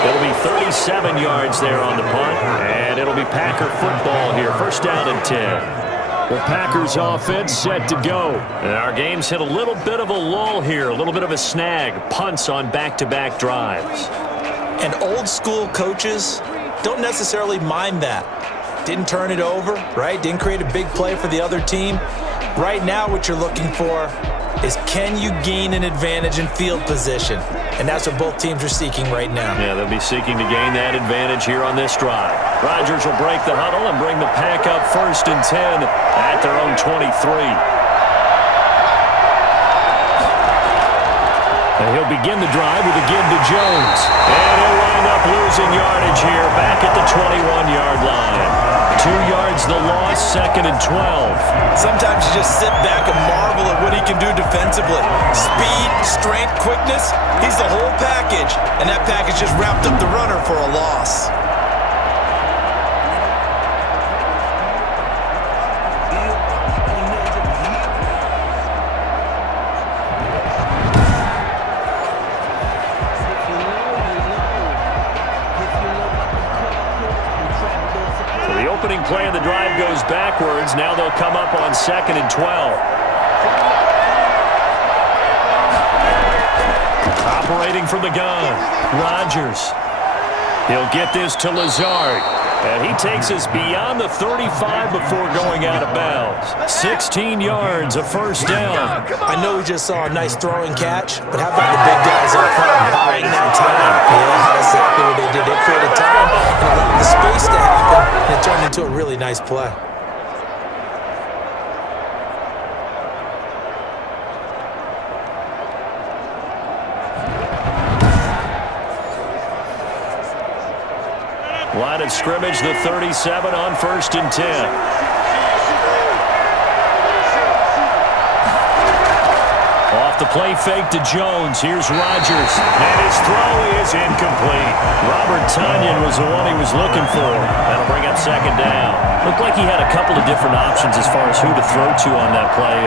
It'll be 37 yards there on the punt, and it'll be Packer football here. First down and 10. The Packers offense set to go. And our game's hit a little bit of a lull here, a little bit of a snag. Punts on back-to-back drives. And old school coaches don't necessarily mind that. Didn't turn it over, right? Didn't create a big play for the other team. Right now what you're looking for is can you gain an advantage in field position? And that's what both teams are seeking right now. Yeah, they'll be seeking to gain that advantage here on this drive. Rodgers will break the huddle and bring the pack up 1st and 10 at their own 23. And he'll begin the drive with a give to Jones. And he'll wind up losing yardage here back at the 21-yard line. 2 yards the loss, 2nd and 12. Sometimes you just sit back and marvel at what he can do defensively. Speed, strength, quickness, he's the whole package. And that package just wrapped up the runner for a loss. Opening play of the drive goes backwards. Now they'll come up on 2nd and 12. Operating from the gun, Rodgers. He'll get this to Lazard. And he takes us beyond the 35 before going out of bounds. 16 yards, a first down. I know we just saw a nice throwing catch, but how about the big guys up front buying that time? Yeah, that's exactly what they did. They created time and allowed the space to happen, and it turned into a really nice play. Line of scrimmage, the 37 on 1st and 10. Off the play fake to Jones. Here's Rodgers. And his throw is incomplete. Robert Tonyan was the one he was looking for. That'll bring up 2nd down. Looked like he had a couple of different options as far as who to throw to on that play.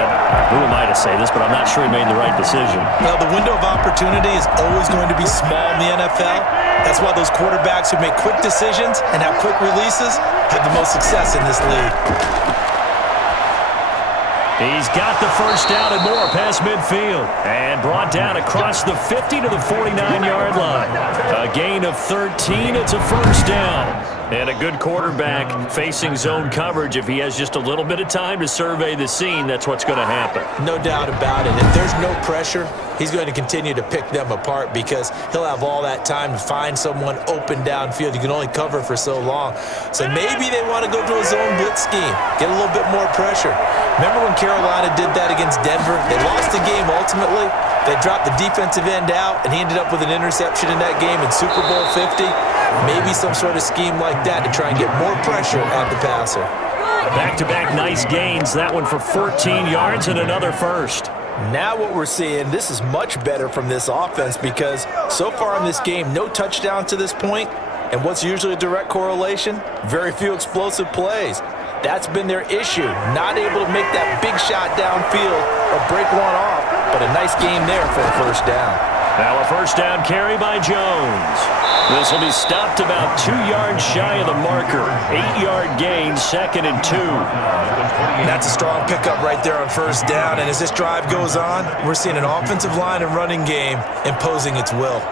Who am I to say this, but I'm not sure he made the right decision. Well, the window of opportunity is always going to be small in the NFL. That's why those quarterbacks who make quick decisions and have quick releases have the most success in this league. He's got the first down and more past midfield. And brought down across the 50 to the 49-yard line. A gain of 13. It's a first down. And a good quarterback facing zone coverage. If he has just a little bit of time to survey the scene, that's what's going to happen. No doubt about it. If there's no pressure, he's going to continue to pick them apart because he'll have all that time to find someone open downfield. You can only cover for so long. So maybe they want to go to a zone blitz scheme, get a little bit more pressure. Remember when Carolina did that against Denver? They lost the game ultimately, They dropped the defensive end out, and he ended up with an interception in that game in Super Bowl 50. Maybe some sort of scheme like that to try and get more pressure at the passer. Back-to-back nice gains. That one for 14 yards and another first. Now what we're seeing, this is much better from this offense because so far in this game, no touchdown to this point. And what's usually a direct correlation? Very few explosive plays. That's been their issue. Not able to make that big shot downfield or break one off, but a nice game there for a first down. Now a first down carry by Jones. This will be stopped about 2 yards shy of the marker. 8-yard gain, 2nd and 2. That's a strong pickup right there on first down. And as this drive goes on, we're seeing an offensive line and running game imposing its will.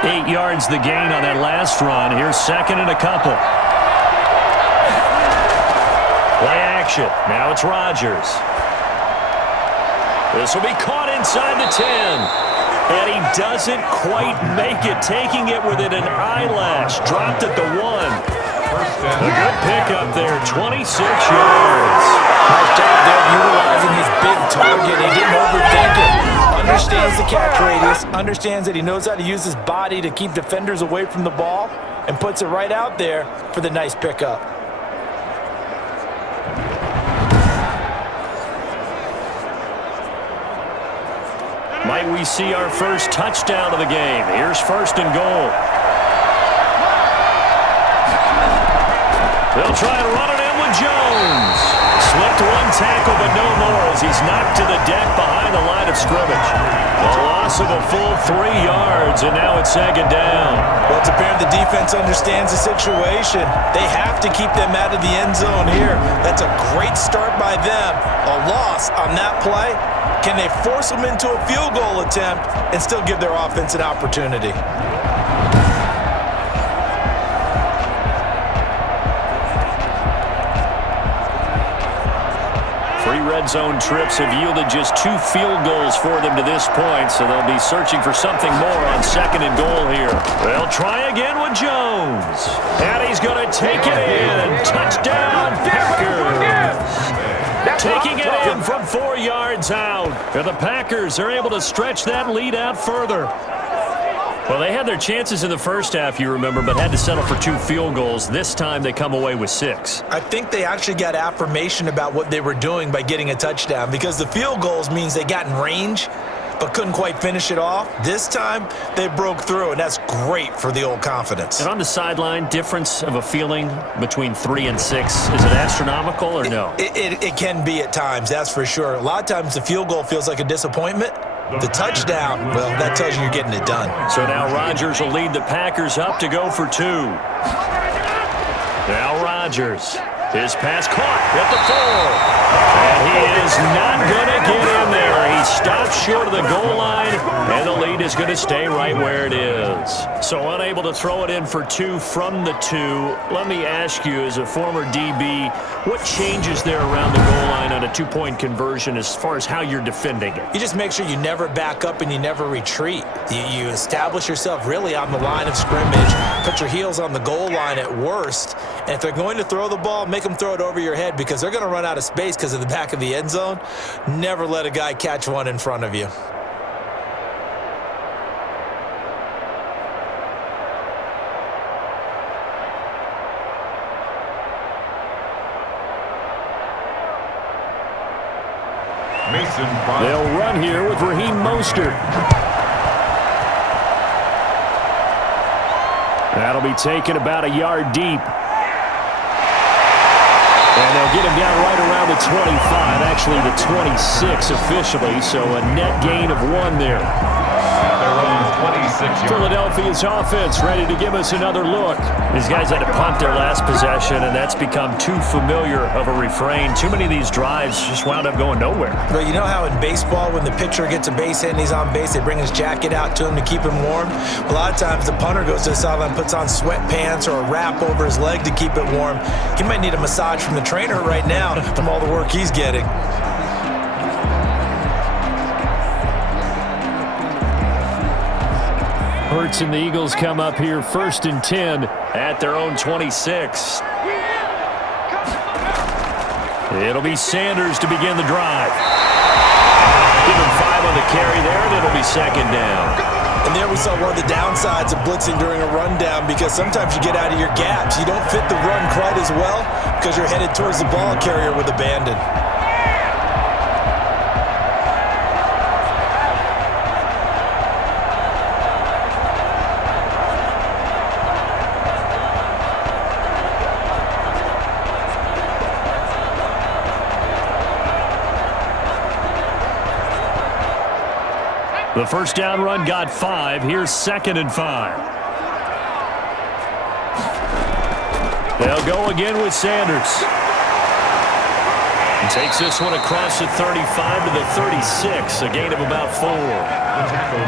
8 yards the gain on that last run. Here's 2nd and a couple. Play action. Now it's Rodgers. This will be caught inside the 10. And he doesn't quite make it, taking it within an eyelash. Dropped at the 1. A good pickup there, 26 yards. Nice job there utilizing his big target. He didn't overthink it. Understands the catch radius, understands that he knows how to use his body to keep defenders away from the ball, and puts it right out there for the nice pickup. Might we see our first touchdown of the game? Here's 1st and goal. They'll try and run it in with Jones. Slipped one tackle, but no more as he's knocked to the deck behind the line of scrimmage. A loss of a full 3 yards, and now it's 2nd down. Well, it's apparent the defense understands the situation. They have to keep them out of the end zone here. That's a great start by them. A loss on that play. Can they force them into a field goal attempt and still give their offense an opportunity? Three red zone trips have yielded just 2 field goals for them to this point, so they'll be searching for something more on 2nd and goal here. They'll try again with Jones. And he's going to take it in. Touchdown, Packers. Taking it in from 4 yards out. And the Packers are able to stretch that lead out further. Well, they had their chances in the first half, you remember, but had to settle for 2 field goals. This time they come away with 6. I think they actually got affirmation about what they were doing by getting a touchdown, because the field goals means they got in range but couldn't quite finish it off. This time they broke through, and that's great for the old confidence. And on the sideline, difference of a feeling between 3 and 6, is it astronomical or no? It can be at times, that's for sure. A lot of times the field goal feels like a disappointment. The touchdown, well, that tells you you're getting it done. So now Rodgers will lead the Packers up to go for 2. Now Rodgers. His pass caught at the 4. And he is not going to get in there. He stops short of the goal line, and the lead is going to stay right where it is. So unable to throw it in for 2 from the 2. Let me ask you, as a former DB, what changes there around the goal line on a 2-point conversion as far as how you're defending it? You just make sure you never back up and you never retreat. You establish yourself really on the line of scrimmage, put your heels on the goal line at worst, and if they're going to throw the ball, make them throw it over your head because they're going to run out of space because of the back of the end zone. Never let a guy catch one in front of you. They'll run here with Raheem Mostert. That'll be taken about a yard deep. And they'll get him down right around the 25, actually the 26 officially, so a net gain of 1 there. Philadelphia's offense ready to give us another look. These guys had to punt their last possession, and that's become too familiar of a refrain. Too many of these drives just wound up going nowhere. But you know how in baseball, when the pitcher gets a base hit and he's on base, they bring his jacket out to him to keep him warm? A lot of times the punter goes to the sideline, puts on sweatpants or a wrap over his leg to keep it warm. He might need a massage from the trainer right now from all the work he's getting. Hurts and the Eagles come up here 1st and 10 at their own 26. It'll be Sanders to begin the drive. carry there, and it'll be second down. And there we saw one of the downsides of blitzing during a rundown, because sometimes you get out of your gaps. You don't fit the run quite as well because you're headed towards the ball carrier with abandon. The first down run got 5. Here's 2nd and 5. They'll go again with Sanders. He takes this one across the 35 to the 36, a gain of about 4.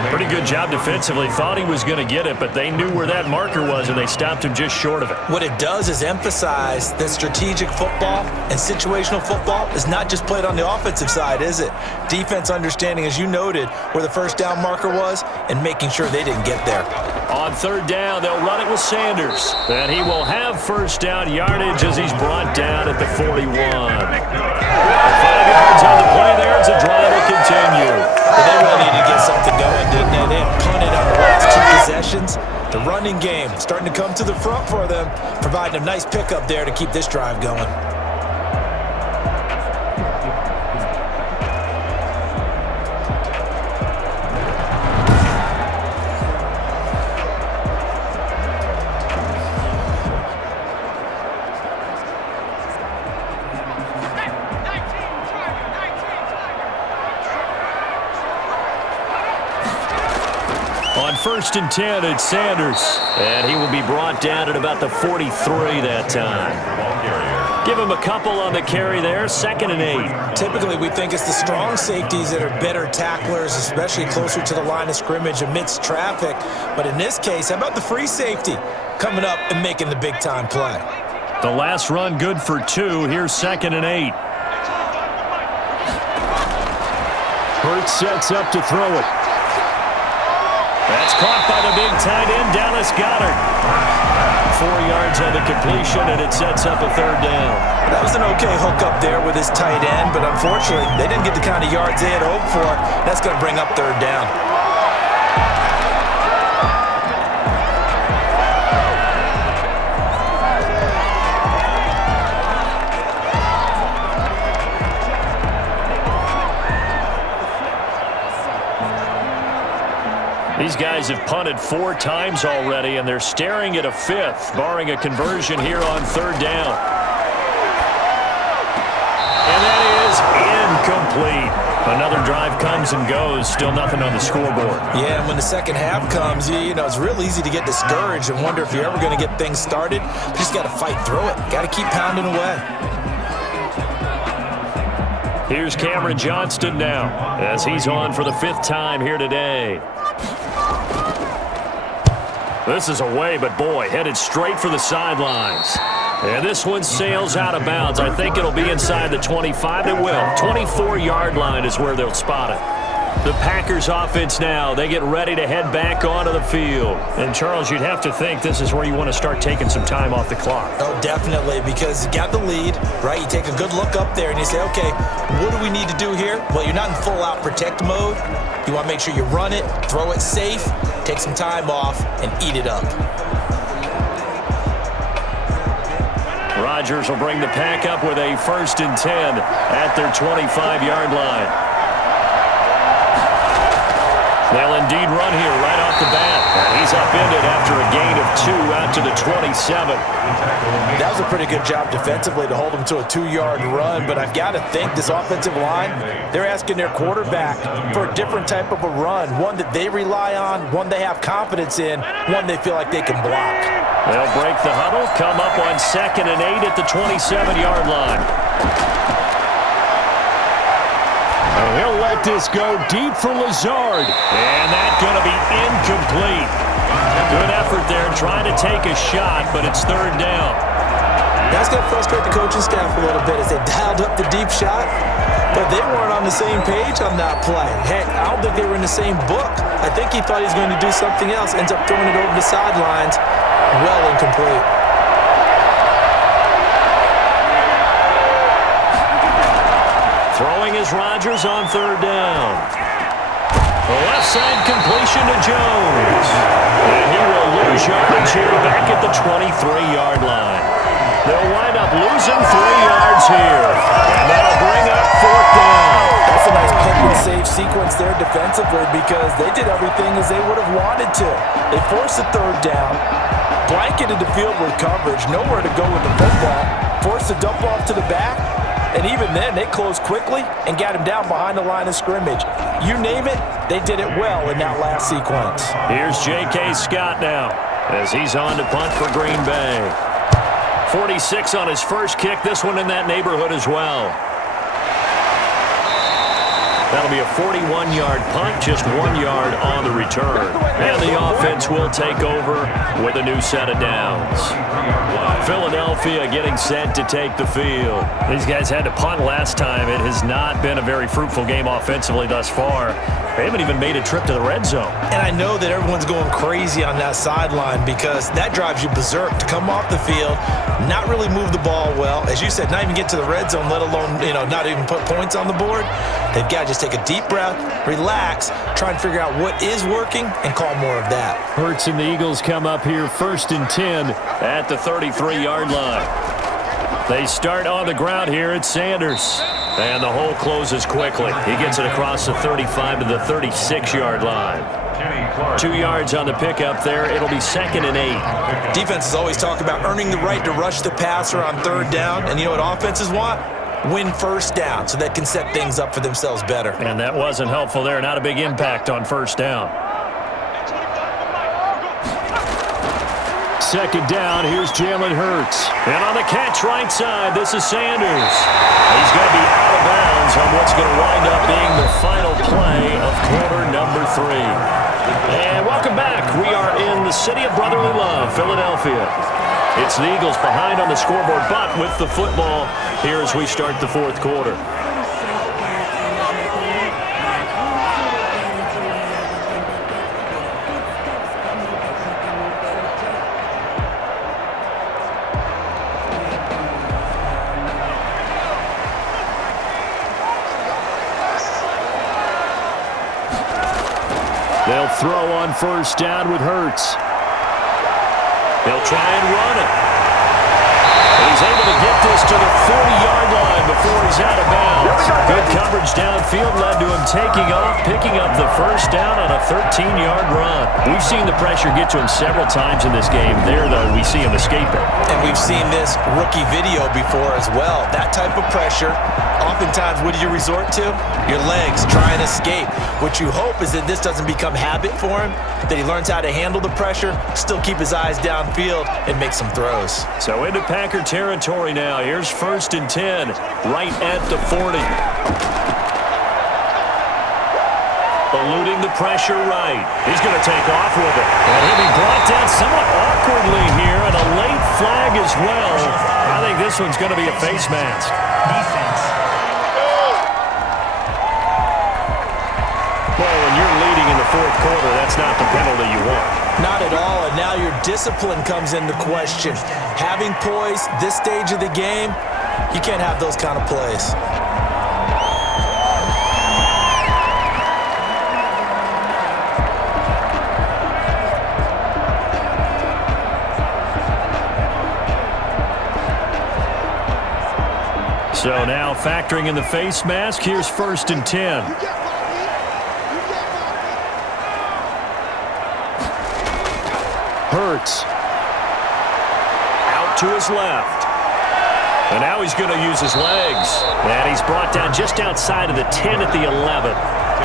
Pretty good job defensively. Thought he was going to get it, but they knew where that marker was, and they stopped him just short of it. What it does is emphasize that strategic football and situational football is not just played on the offensive side, is it? Defense understanding, as you noted, where the first down marker was and making sure they didn't get there. On 3rd down, they'll run it with Sanders. And he will have first down yardage as he's brought down at the 41. 5 yards on the play there as the drive will continue. But they really needed to get something going, didn't they? They had punted on the last 2 possessions. The running game starting to come to the front for them, providing a nice pickup there to keep this drive going. On 1st and 10, it's Sanders. And he will be brought down at about the 43 that time. Give him a couple on the carry there, 2nd and 8. Typically, we think it's the strong safeties that are better tacklers, especially closer to the line of scrimmage amidst traffic. But in this case, how about the free safety coming up and making the big-time play? The last run good for 2. Here's 2nd and 8. Hurts sets up to throw it. That's caught by the big tight end, Dallas Goedert. 4 yards on the completion, and it sets up a 3rd down. That was an okay hook up there with his tight end, but unfortunately, they didn't get the kind of yards they had hoped for. That's going to bring up 3rd down. These guys have punted 4 times already, and they're staring at a 5th, barring a conversion here on 3rd down. And that is incomplete. Another drive comes and goes, still nothing on the scoreboard. Yeah, and when the second half comes, you know, it's real easy to get discouraged and wonder if you're ever going to get things started. You just got to fight through it. Got to keep pounding away. Here's Cameron Johnston now, as he's on for the 5th time here today. This is away, but boy, headed straight for the sidelines. And this one sails out of bounds. I think it'll be inside the 25. It will. 24-yard line is where they'll spot it. The Packers offense now, they get ready to head back onto the field. And, Charles, you'd have to think this is where you want to start taking some time off the clock. Oh, definitely, because you got the lead, right? You take a good look up there and you say, okay, what do we need to do here? Well, you're not in full-out protect mode. You want to make sure you run it, throw it safe, take some time off, and eat it up. Rodgers will bring the pack up with a 1st and 10 at their 25-yard line. They'll indeed run here right off the bat. And he's upended after a gain of 2 out to the 27. That was a pretty good job defensively to hold him to a 2-yard run, but I've got to think this offensive line, they're asking their quarterback for a different type of a run, one that they rely on, one they have confidence in, one they feel like they can block. They'll break the huddle, come up on 2nd and 8 at the 27-yard line. And he'll let this go deep for Lazard. And that's going to be incomplete. Good effort there trying to take a shot, but it's 3rd down. That's going to frustrate the coaching staff a little bit as they dialed up the deep shot, but they weren't on the same page on that play. Heck, I don't think they were in the same book. I think he thought he was going to do something else, ends up throwing it over the sidelines. Well incomplete. Throwing is Rodgers on 3rd down. The left side completion to Jones. And he will lose yardage here back at the 23-yard line. They'll wind up losing 3 yards here. And that'll bring up 4th down. That's a nice pump and save sequence there defensively because they did everything as they would have wanted to. They forced a 3rd down, blanketed the field with coverage, nowhere to go with the football, forced a dump off to the back, and even then they closed quickly and got him down behind the line of scrimmage. You name it, they did it well in that last sequence. Here's J.K. Scott now as he's on to punt for Green Bay. 46 on his first kick, this one in that neighborhood as well. That'll be a 41-yard punt, just 1 yard on the return. And the offense will take over with a new set of downs. Philadelphia getting set to take the field. These guys had to punt last time. It has not been a very fruitful game offensively thus far. They haven't even made a trip to the red zone. And I know that everyone's going crazy on that sideline because that drives you berserk to come off the field, not really move the ball well. As you said, not even get to the red zone, let alone, not even put points on the board. They've got to just take a deep breath, relax, try and figure out what is working, and call more of that. Hurts and the Eagles come up here 1st and 10 at the 33-yard line. They start on the ground here at Sanders. And the hole closes quickly. He gets it across the 35 to the 36-yard line. 2 yards on the pickup there. It'll be 2nd and 8. Defenses always talk about earning the right to rush the passer on 3rd down. And you know what offenses want? Win 1st down so they can set things up for themselves better. And that wasn't helpful there. Not a big impact on 1st down. 2nd down, here's Jalen Hurts. And on the catch right side, this is Sanders. He's going to be out of bounds on what's going to wind up being the final play of quarter number 3. And welcome back. We are in the city of brotherly love, Philadelphia. It's the Eagles behind on the scoreboard, but with the football here as we start the 4th quarter. They'll throw on 1st down with Hurts. They'll try and run it. And he's able to get this to the 40-yard line before he's out of bounds. Good coverage downfield led to him taking off, picking up the 1st down on a 13-yard run. We've seen the pressure get to him several times in this game. There, though, we see him escape it. And we've seen this rookie video before as well. That type of pressure, oftentimes, what do you resort to? Your legs, try and escape. What you hope is that this doesn't become habit for him, that he learns how to handle the pressure, still keep his eyes downfield, and make some throws. So into Packer territory now. Here's 1st and 10, right at the 40. Eluding the pressure right. He's going to take off with it. And he'll be brought down somewhat awkwardly here, and a late flag as well. I think this one's going to be a face mask. Defense. Well, when you're leading in the 4th quarter, that's not the penalty you want. Not at all, and now your discipline comes into question. Having poise this stage of the game, you can't have those kind of plays. So now factoring in the face mask, here's 1st and 10. Hurts. Out to his left. And now he's going to use his legs. And he's brought down just outside of the 10 at the 11.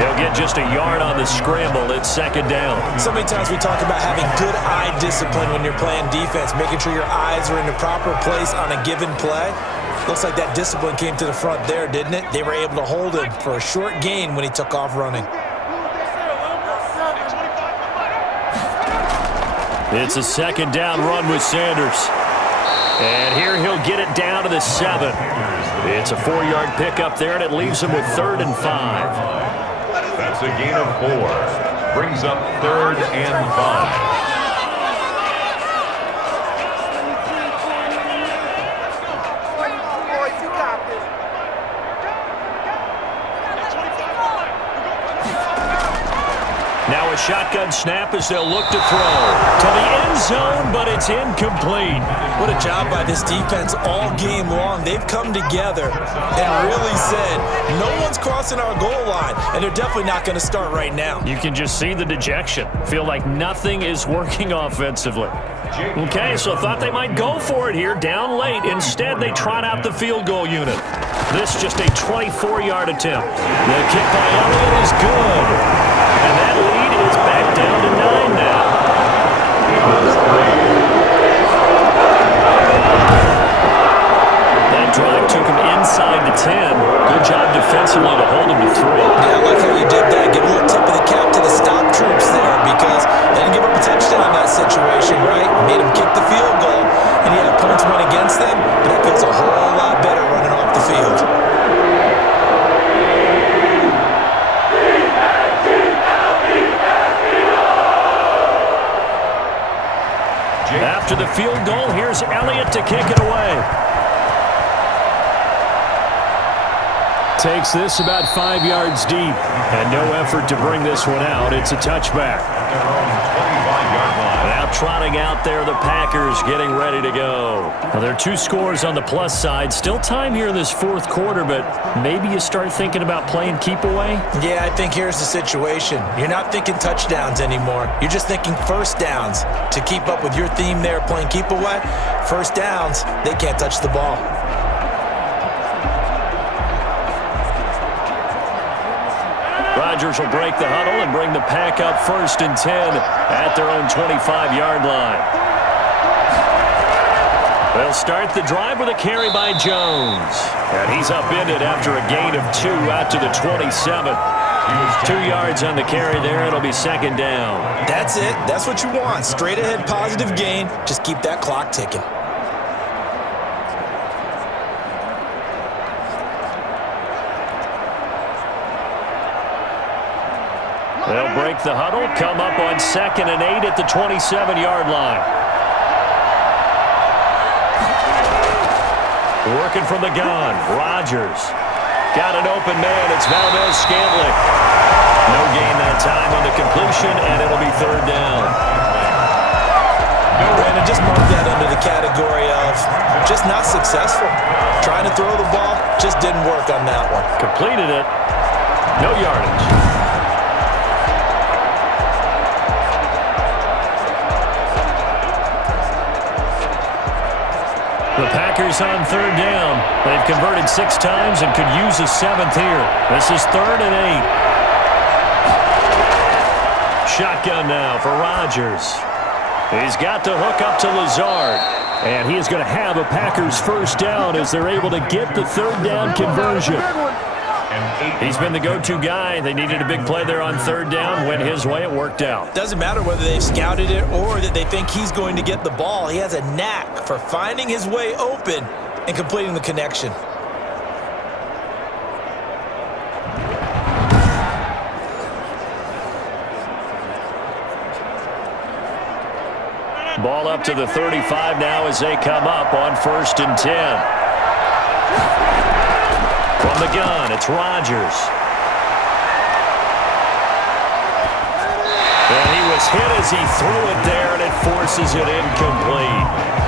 He'll get just a yard on the scramble. It's 2nd down. So many times we talk about having good eye discipline when you're playing defense, making sure your eyes are in the proper place on a given play. Looks like that discipline came to the front there, didn't it? They were able to hold him for a short gain when he took off running. It's a 2nd down run with Sanders. And here he'll get it down to the 7. It's a 4-yard pickup there, and it leaves him with 3rd and 5. That's a gain of 4. Brings up 3rd and 5. Now a shotgun snap as they'll look to throw. To the end zone, but it's incomplete. What a job by this defense all game long. They've come together and really said, no one's crossing our goal line, and they're definitely not going to start right now. You can just see the dejection. Feel like nothing is working offensively. Okay, so thought they might go for it here, down late. Instead, they trot out the field goal unit. This just a 24-yard attempt. The kick by Elliott is good. And that lead is back down to 9 now. That drive took him inside the 10. Good job defensively to hold him to 3. Yeah, I like how you did that. Give a little tip of the cap to the stop troops there because they didn't give up a touchdown in that situation, right? Made them kick the field goal, and he had points went against them, but that feels a whole lot better running off the field. After the field goal, here's Elliott to kick it away. Takes this about 5 yards deep, and no effort to bring this one out. It's a touchback. Now trotting out there, the Packers getting ready to go. Now there are 2 scores on the plus side. Still time here in this fourth quarter, but maybe you start thinking about playing keep away? Yeah, I think here's the situation. You're not thinking touchdowns anymore. You're just thinking first downs. To keep up with your theme there, playing keep away, first downs, they can't touch the ball. Rodgers will break the huddle and bring the Pack up 1st and 10 at their own 25-yard line. They'll start the drive with a carry by Jones. And he's upended after a gain of 2 out to the 27. 2 yards on the carry there. It'll be 2nd down. That's it. That's what you want. Straight ahead positive gain. Just keep that clock ticking. They'll break the huddle, come up on 2nd and 8 at the 27-yard line. Working from the gun, Rodgers. Got an open man, it's Valdez-Scantling. No gain that time on the completion, and it'll be 3rd down. Brandon, just mark that under the category of just not successful. Trying to throw the ball, just didn't work on that one. Completed it, no yardage. The Packers on 3rd down. They've converted 6 times and could use a 7th here. This is 3rd and 8. Shotgun now for Rodgers. He's got to hook up to Lazard. And he is going to have a Packers 1st down as they're able to get the 3rd down conversion. He's been the go-to guy. They needed a big play there on 3rd down. Went his way. It worked out. Doesn't matter whether they've scouted it or that they think he's going to get the ball. He has a knack for finding his way open and completing the connection. Ball up to the 35 now as they come up on 1st and 10. From the gun, it's Rodgers. And he was hit as he threw it there, and it forces it incomplete.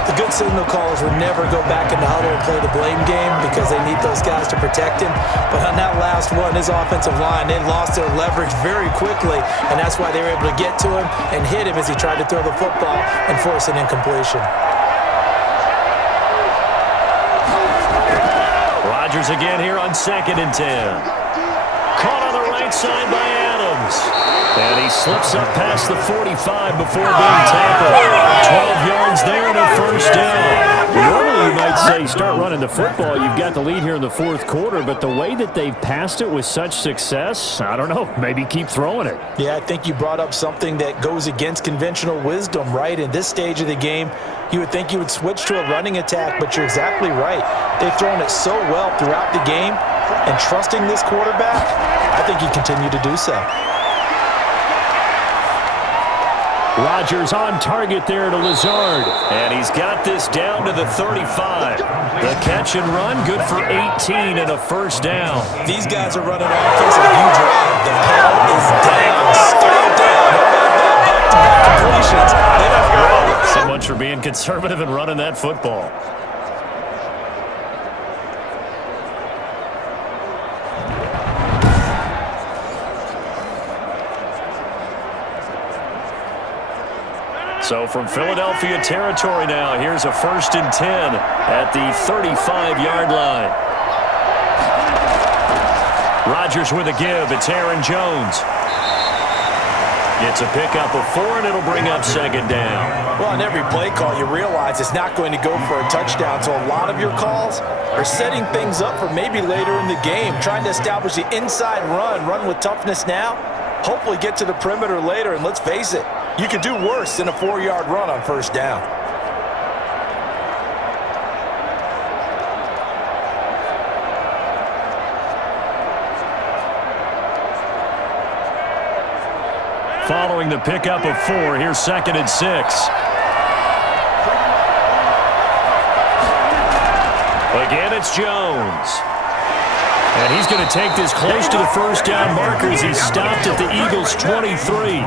The good signal callers would never go back in the huddle and play the blame game because they need those guys to protect him. But on that last one, his offensive line, they lost their leverage very quickly, and that's why they were able to get to him and hit him as he tried to throw the football and force an incompletion. Rodgers again here on 2nd and 10. Caught on the right side by Adams. And he slips up past the 45 before being tackled. 12 yards there and a 1st down. Normally you might say start running the football. You've got the lead here in the 4th quarter, but the way that they've passed it with such success, I don't know, maybe keep throwing it. Yeah, I think you brought up something that goes against conventional wisdom, right? In this stage of the game, you would think you would switch to a running attack, but you're exactly right. They've thrown it so well throughout the game, and trusting this quarterback, I think he continued to do so. Rodgers on target there to Lazard. And he's got this down to the 35. The catch and run, good for 18 and a 1st down. These guys are running offense and you drive. The pedal is down. Start down. conservative in running that football. So from Philadelphia territory now, here's a 1st and 10 at the 35-yard line. Rodgers with a give. It's Aaron Jones. Gets a pickup of 4, and it'll bring up 2nd down. Well, on every play call, you realize it's not going to go for a touchdown, so a lot of your calls are setting things up for maybe later in the game, trying to establish the inside run with toughness now, hopefully get to the perimeter later, and let's face it, you could do worse than a 4-yard run on 1st down. Following the pickup of 4, here's 2nd and 6. Again, it's Jones. And he's going to take this close to the 1st down markers. He's stopped at the Eagles' 23.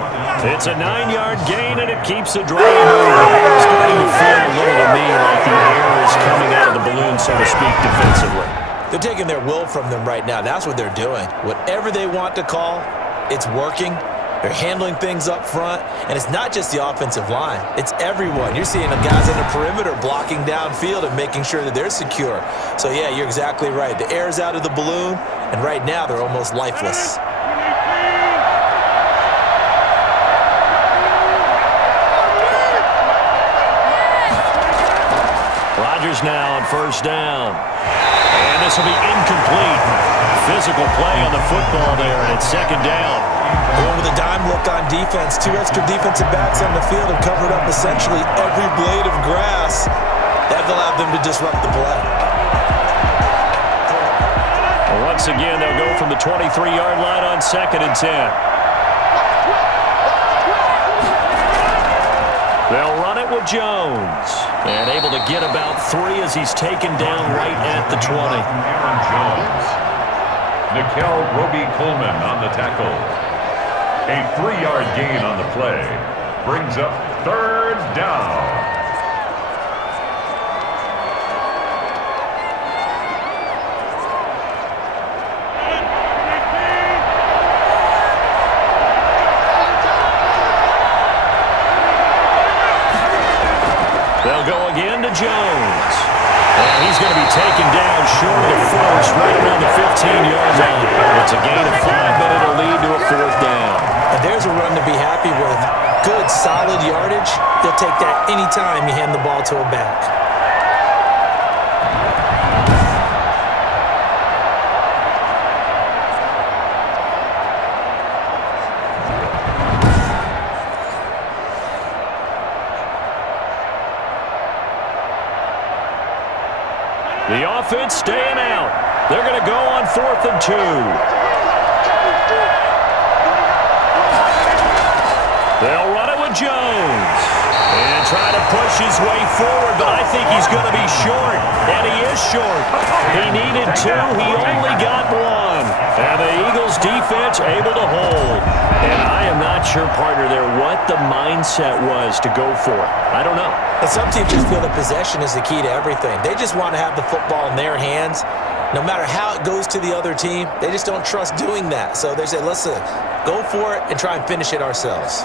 It's a 9-yard gain, and it keeps the drive moving. It's starting to feel a little to me like the air is coming out of the balloon, so to speak, defensively. They're taking their will from them right now. That's what they're doing. Whatever they want to call, it's working. They're handling things up front, and it's not just the offensive line. It's everyone. You're seeing the guys on the perimeter blocking downfield and making sure that they're secure. So, yeah, you're exactly right. The air's out of the balloon, and right now they're almost lifeless. Rodgers now on 1st down. And this will be incomplete. Physical play on the football there, and it's 2nd down. Going with a dime look on defense. 2 extra defensive backs on the field have covered up essentially every blade of grass. That allowed them to disrupt the play. Well, once again, they'll go from the 23-yard line on 2nd and 10. They'll run it with Jones. And able to get about 3 as he's taken down right at the 20. Aaron Jones. Nickel Roby-Coleman on the tackle. A 3-yard gain on the play. Brings up 3rd down. They'll go again to Jones. And he's going to be taken down short of the force right around the 15-yard line. It's a gain of 5, but it'll lead to a 4th down. And there's a run to be happy with. Good, solid yardage. They'll take that anytime you hand the ball to a back. The offense staying out. They're going to go on 4th and 2. They'll run it with Jones. And try to push his way forward, but I think he's going to be short. And he is short. He needed 2. He only got 1. And the Eagles defense able to hold. And I am not sure, partner, there what the mindset was to go for it. I don't know. And some teams just feel that possession is the key to everything. They just want to have the football in their hands. No matter how it goes to the other team, they just don't trust doing that. So they say, listen, go for it and try and finish it ourselves.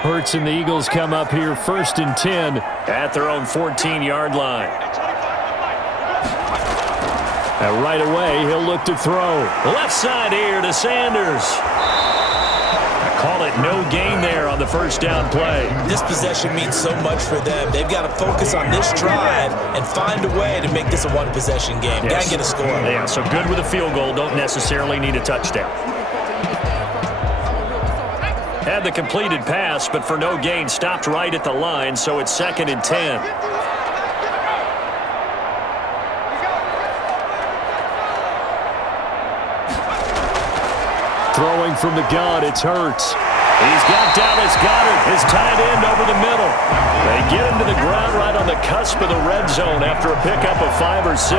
Hurts and the Eagles come up here 1st and 10 at their own 14-yard line. And right away, he'll look to throw. Left side here to Sanders. I call it no gain there on the 1st down play. This possession means so much for them. They've got to focus on this drive and find a way to make this a one-possession game. Yes. Got to get a score. Yeah, so good with a field goal. Don't necessarily need a touchdown. Had the completed pass, but for no gain, stopped right at the line, so it's 2nd and 10. Throwing from the gun, it's Hurts. He's got Dallas Goedert, his tight end, over the middle. They get him to the ground right on the cusp of the red zone after a pickup of 5 or 6.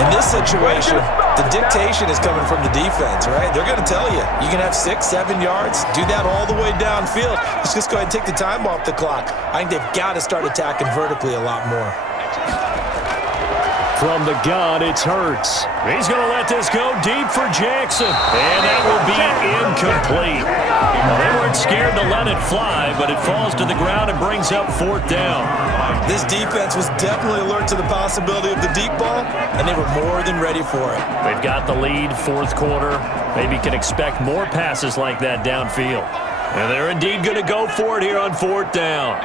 In this situation, the dictation is coming from the defense, right? They're going to tell you, you can have 6, 7 yards, do that all the way downfield. Let's just go ahead and take the time off the clock. I think they've got to start attacking vertically a lot more. From the gun, it's Hurts. He's going to let this go deep for Jackson. And that will be incomplete. Well, they weren't scared to let it fly, but it falls to the ground and brings up 4th down. This defense was definitely alert to the possibility of the deep ball, and they were more than ready for it. They've got the lead, 4th quarter. Maybe can expect more passes like that downfield. And they're indeed going to go for it here on 4th down.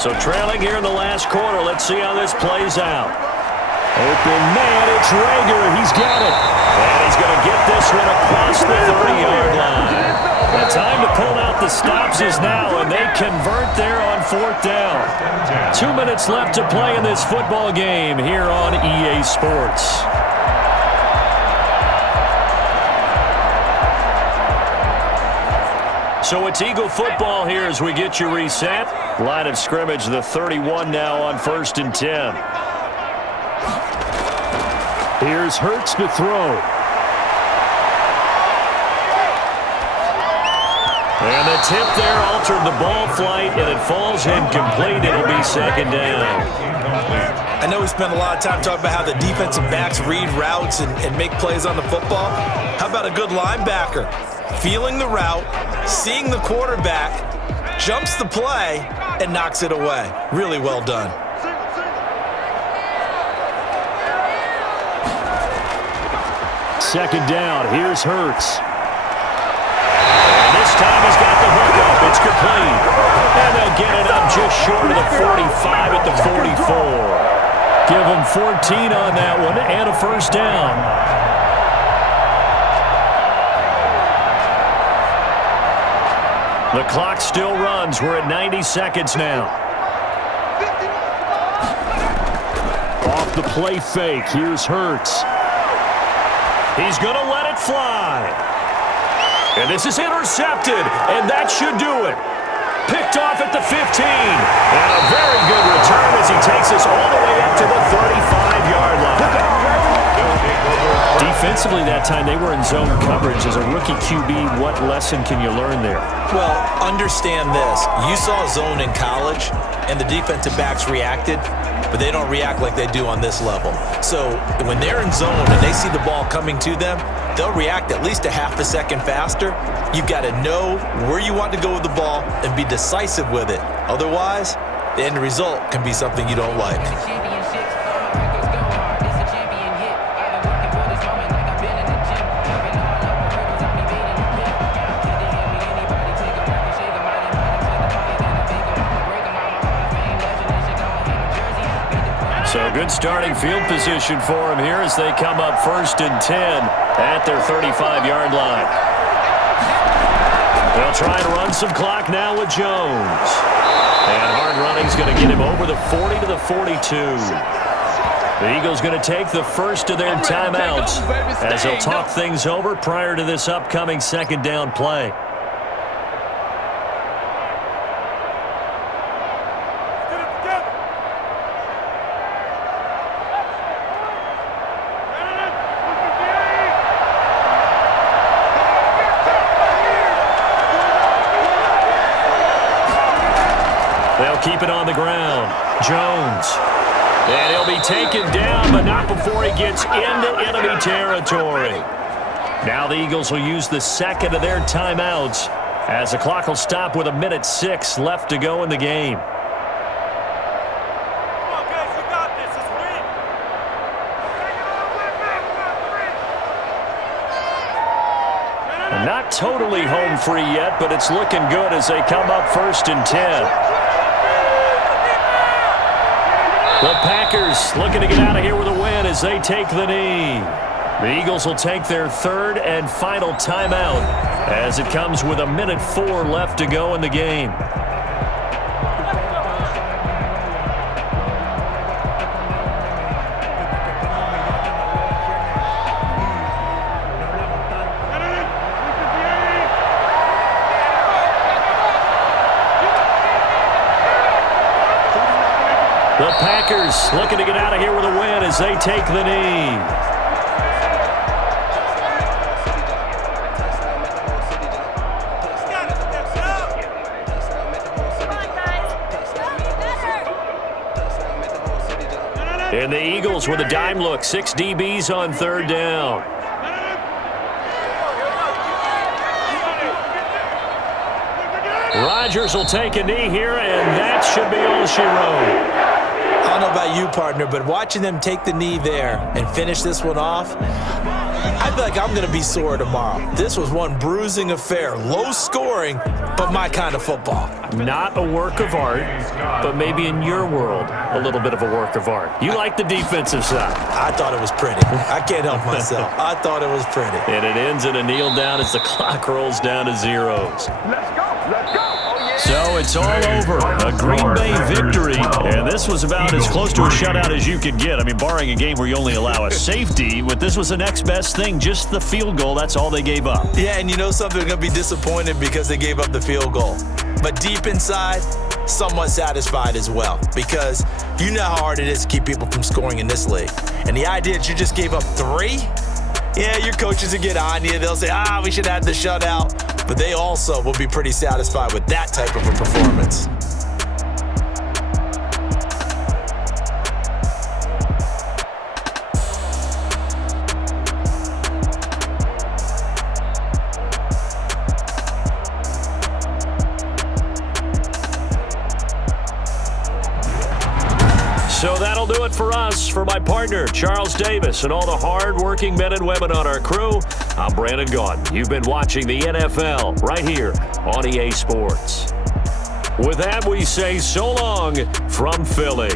So trailing here in the last quarter, let's see how this plays out. Open man, it's Rager. He's got it. And he's going to get this one across the 30-yard line. The time to pull out the stops is now, and they convert there on 4th down. 2 minutes left to play in this football game here on EA Sports. So it's Eagle football here as we get you reset. Line of scrimmage, the 31 now on 1st and 10. Here's Hurts to throw. And the tip there altered the ball flight, and it falls incomplete. It'll be 2nd down. I know we spent a lot of time talking about how the defensive backs read routes and make plays on the football. How about a good linebacker? Feeling the route, seeing the quarterback, jumps the play, and knocks it away. Really well done. Second down, here's Hurts. And this time he's got the hook up. It's complete. And they'll get it up just short of the 45 at the 44. Give them 14 on that one and a 1st down. The clock still runs. We're at 90 seconds now. Off the play fake, here's Hurts. He's going to let it fly. And this is intercepted, and that should do it. Picked off at the 15. And a very good return as he takes us all the way up to the 35-yard line. Defensively that time, they were in zone coverage. As a rookie QB, what lesson can you learn there? Well, understand this. You saw zone in college, and the defensive backs reacted, but they don't react like they do on this level. So when they're in zone and they see the ball coming to them, they'll react at least a half a second faster. You've got to know where you want to go with the ball and be decisive with it. Otherwise, the end result can be something you don't like. So good starting field position for him here as they come up 1st and 10 at their 35-yard line. They'll try and run some clock now with Jones. And hard running's going to get him over the 40 to the 42. The Eagles going to take the first of their timeouts as they'll talk things over prior to this upcoming 2nd down play. Keep it on the ground. Jones. And he'll be taken down, but not before he gets into enemy territory. Now the Eagles will use the 2nd of their timeouts as the clock will stop with 1:06 left to go in the game. Not totally home free yet, but it's looking good as they come up 1st and 10. The Packers looking to get out of here with a win as they take the knee. The Eagles will take their 3rd and final timeout as it comes with 1:04 left to go in the game. Packers looking to get out of here with a win as they take the knee. And the Eagles with a dime look. 6 DBs on third down. Rodgers will take a knee here, and that should be all she wrote. I don't know about you, partner, but watching them take the knee there and finish this one off, I feel like I'm going to be sore tomorrow. This was one bruising affair. Low scoring, but my kind of football. Not a work of art, but maybe in your world, a little bit of a work of art. You like the defensive side. I thought it was pretty. I can't help myself. I thought it was pretty. And it ends in a kneel down as the clock rolls down to zeros. Let's go. Let's go. So it's all over. A Green Bay victory. And this was about as close to a shutout as you could get. I mean, barring a game where you only allow a safety, but this was the next best thing. Just the field goal. That's all they gave up. Yeah, and you know something? They're going to be disappointed because they gave up the field goal. But deep inside, somewhat satisfied as well. Because you know how hard it is to keep people from scoring in this league. And the idea that you just gave up 3? Yeah, your coaches will get on you. They'll say, we should have the shutout. But they also will be pretty satisfied with that type of a performance. So that'll do it for us. For my partner, Charles Davis, and all the hard-working men and women on our crew, I'm Brandon Gaudin. You've been watching the NFL right here on EA Sports. With that, we say so long from Philly.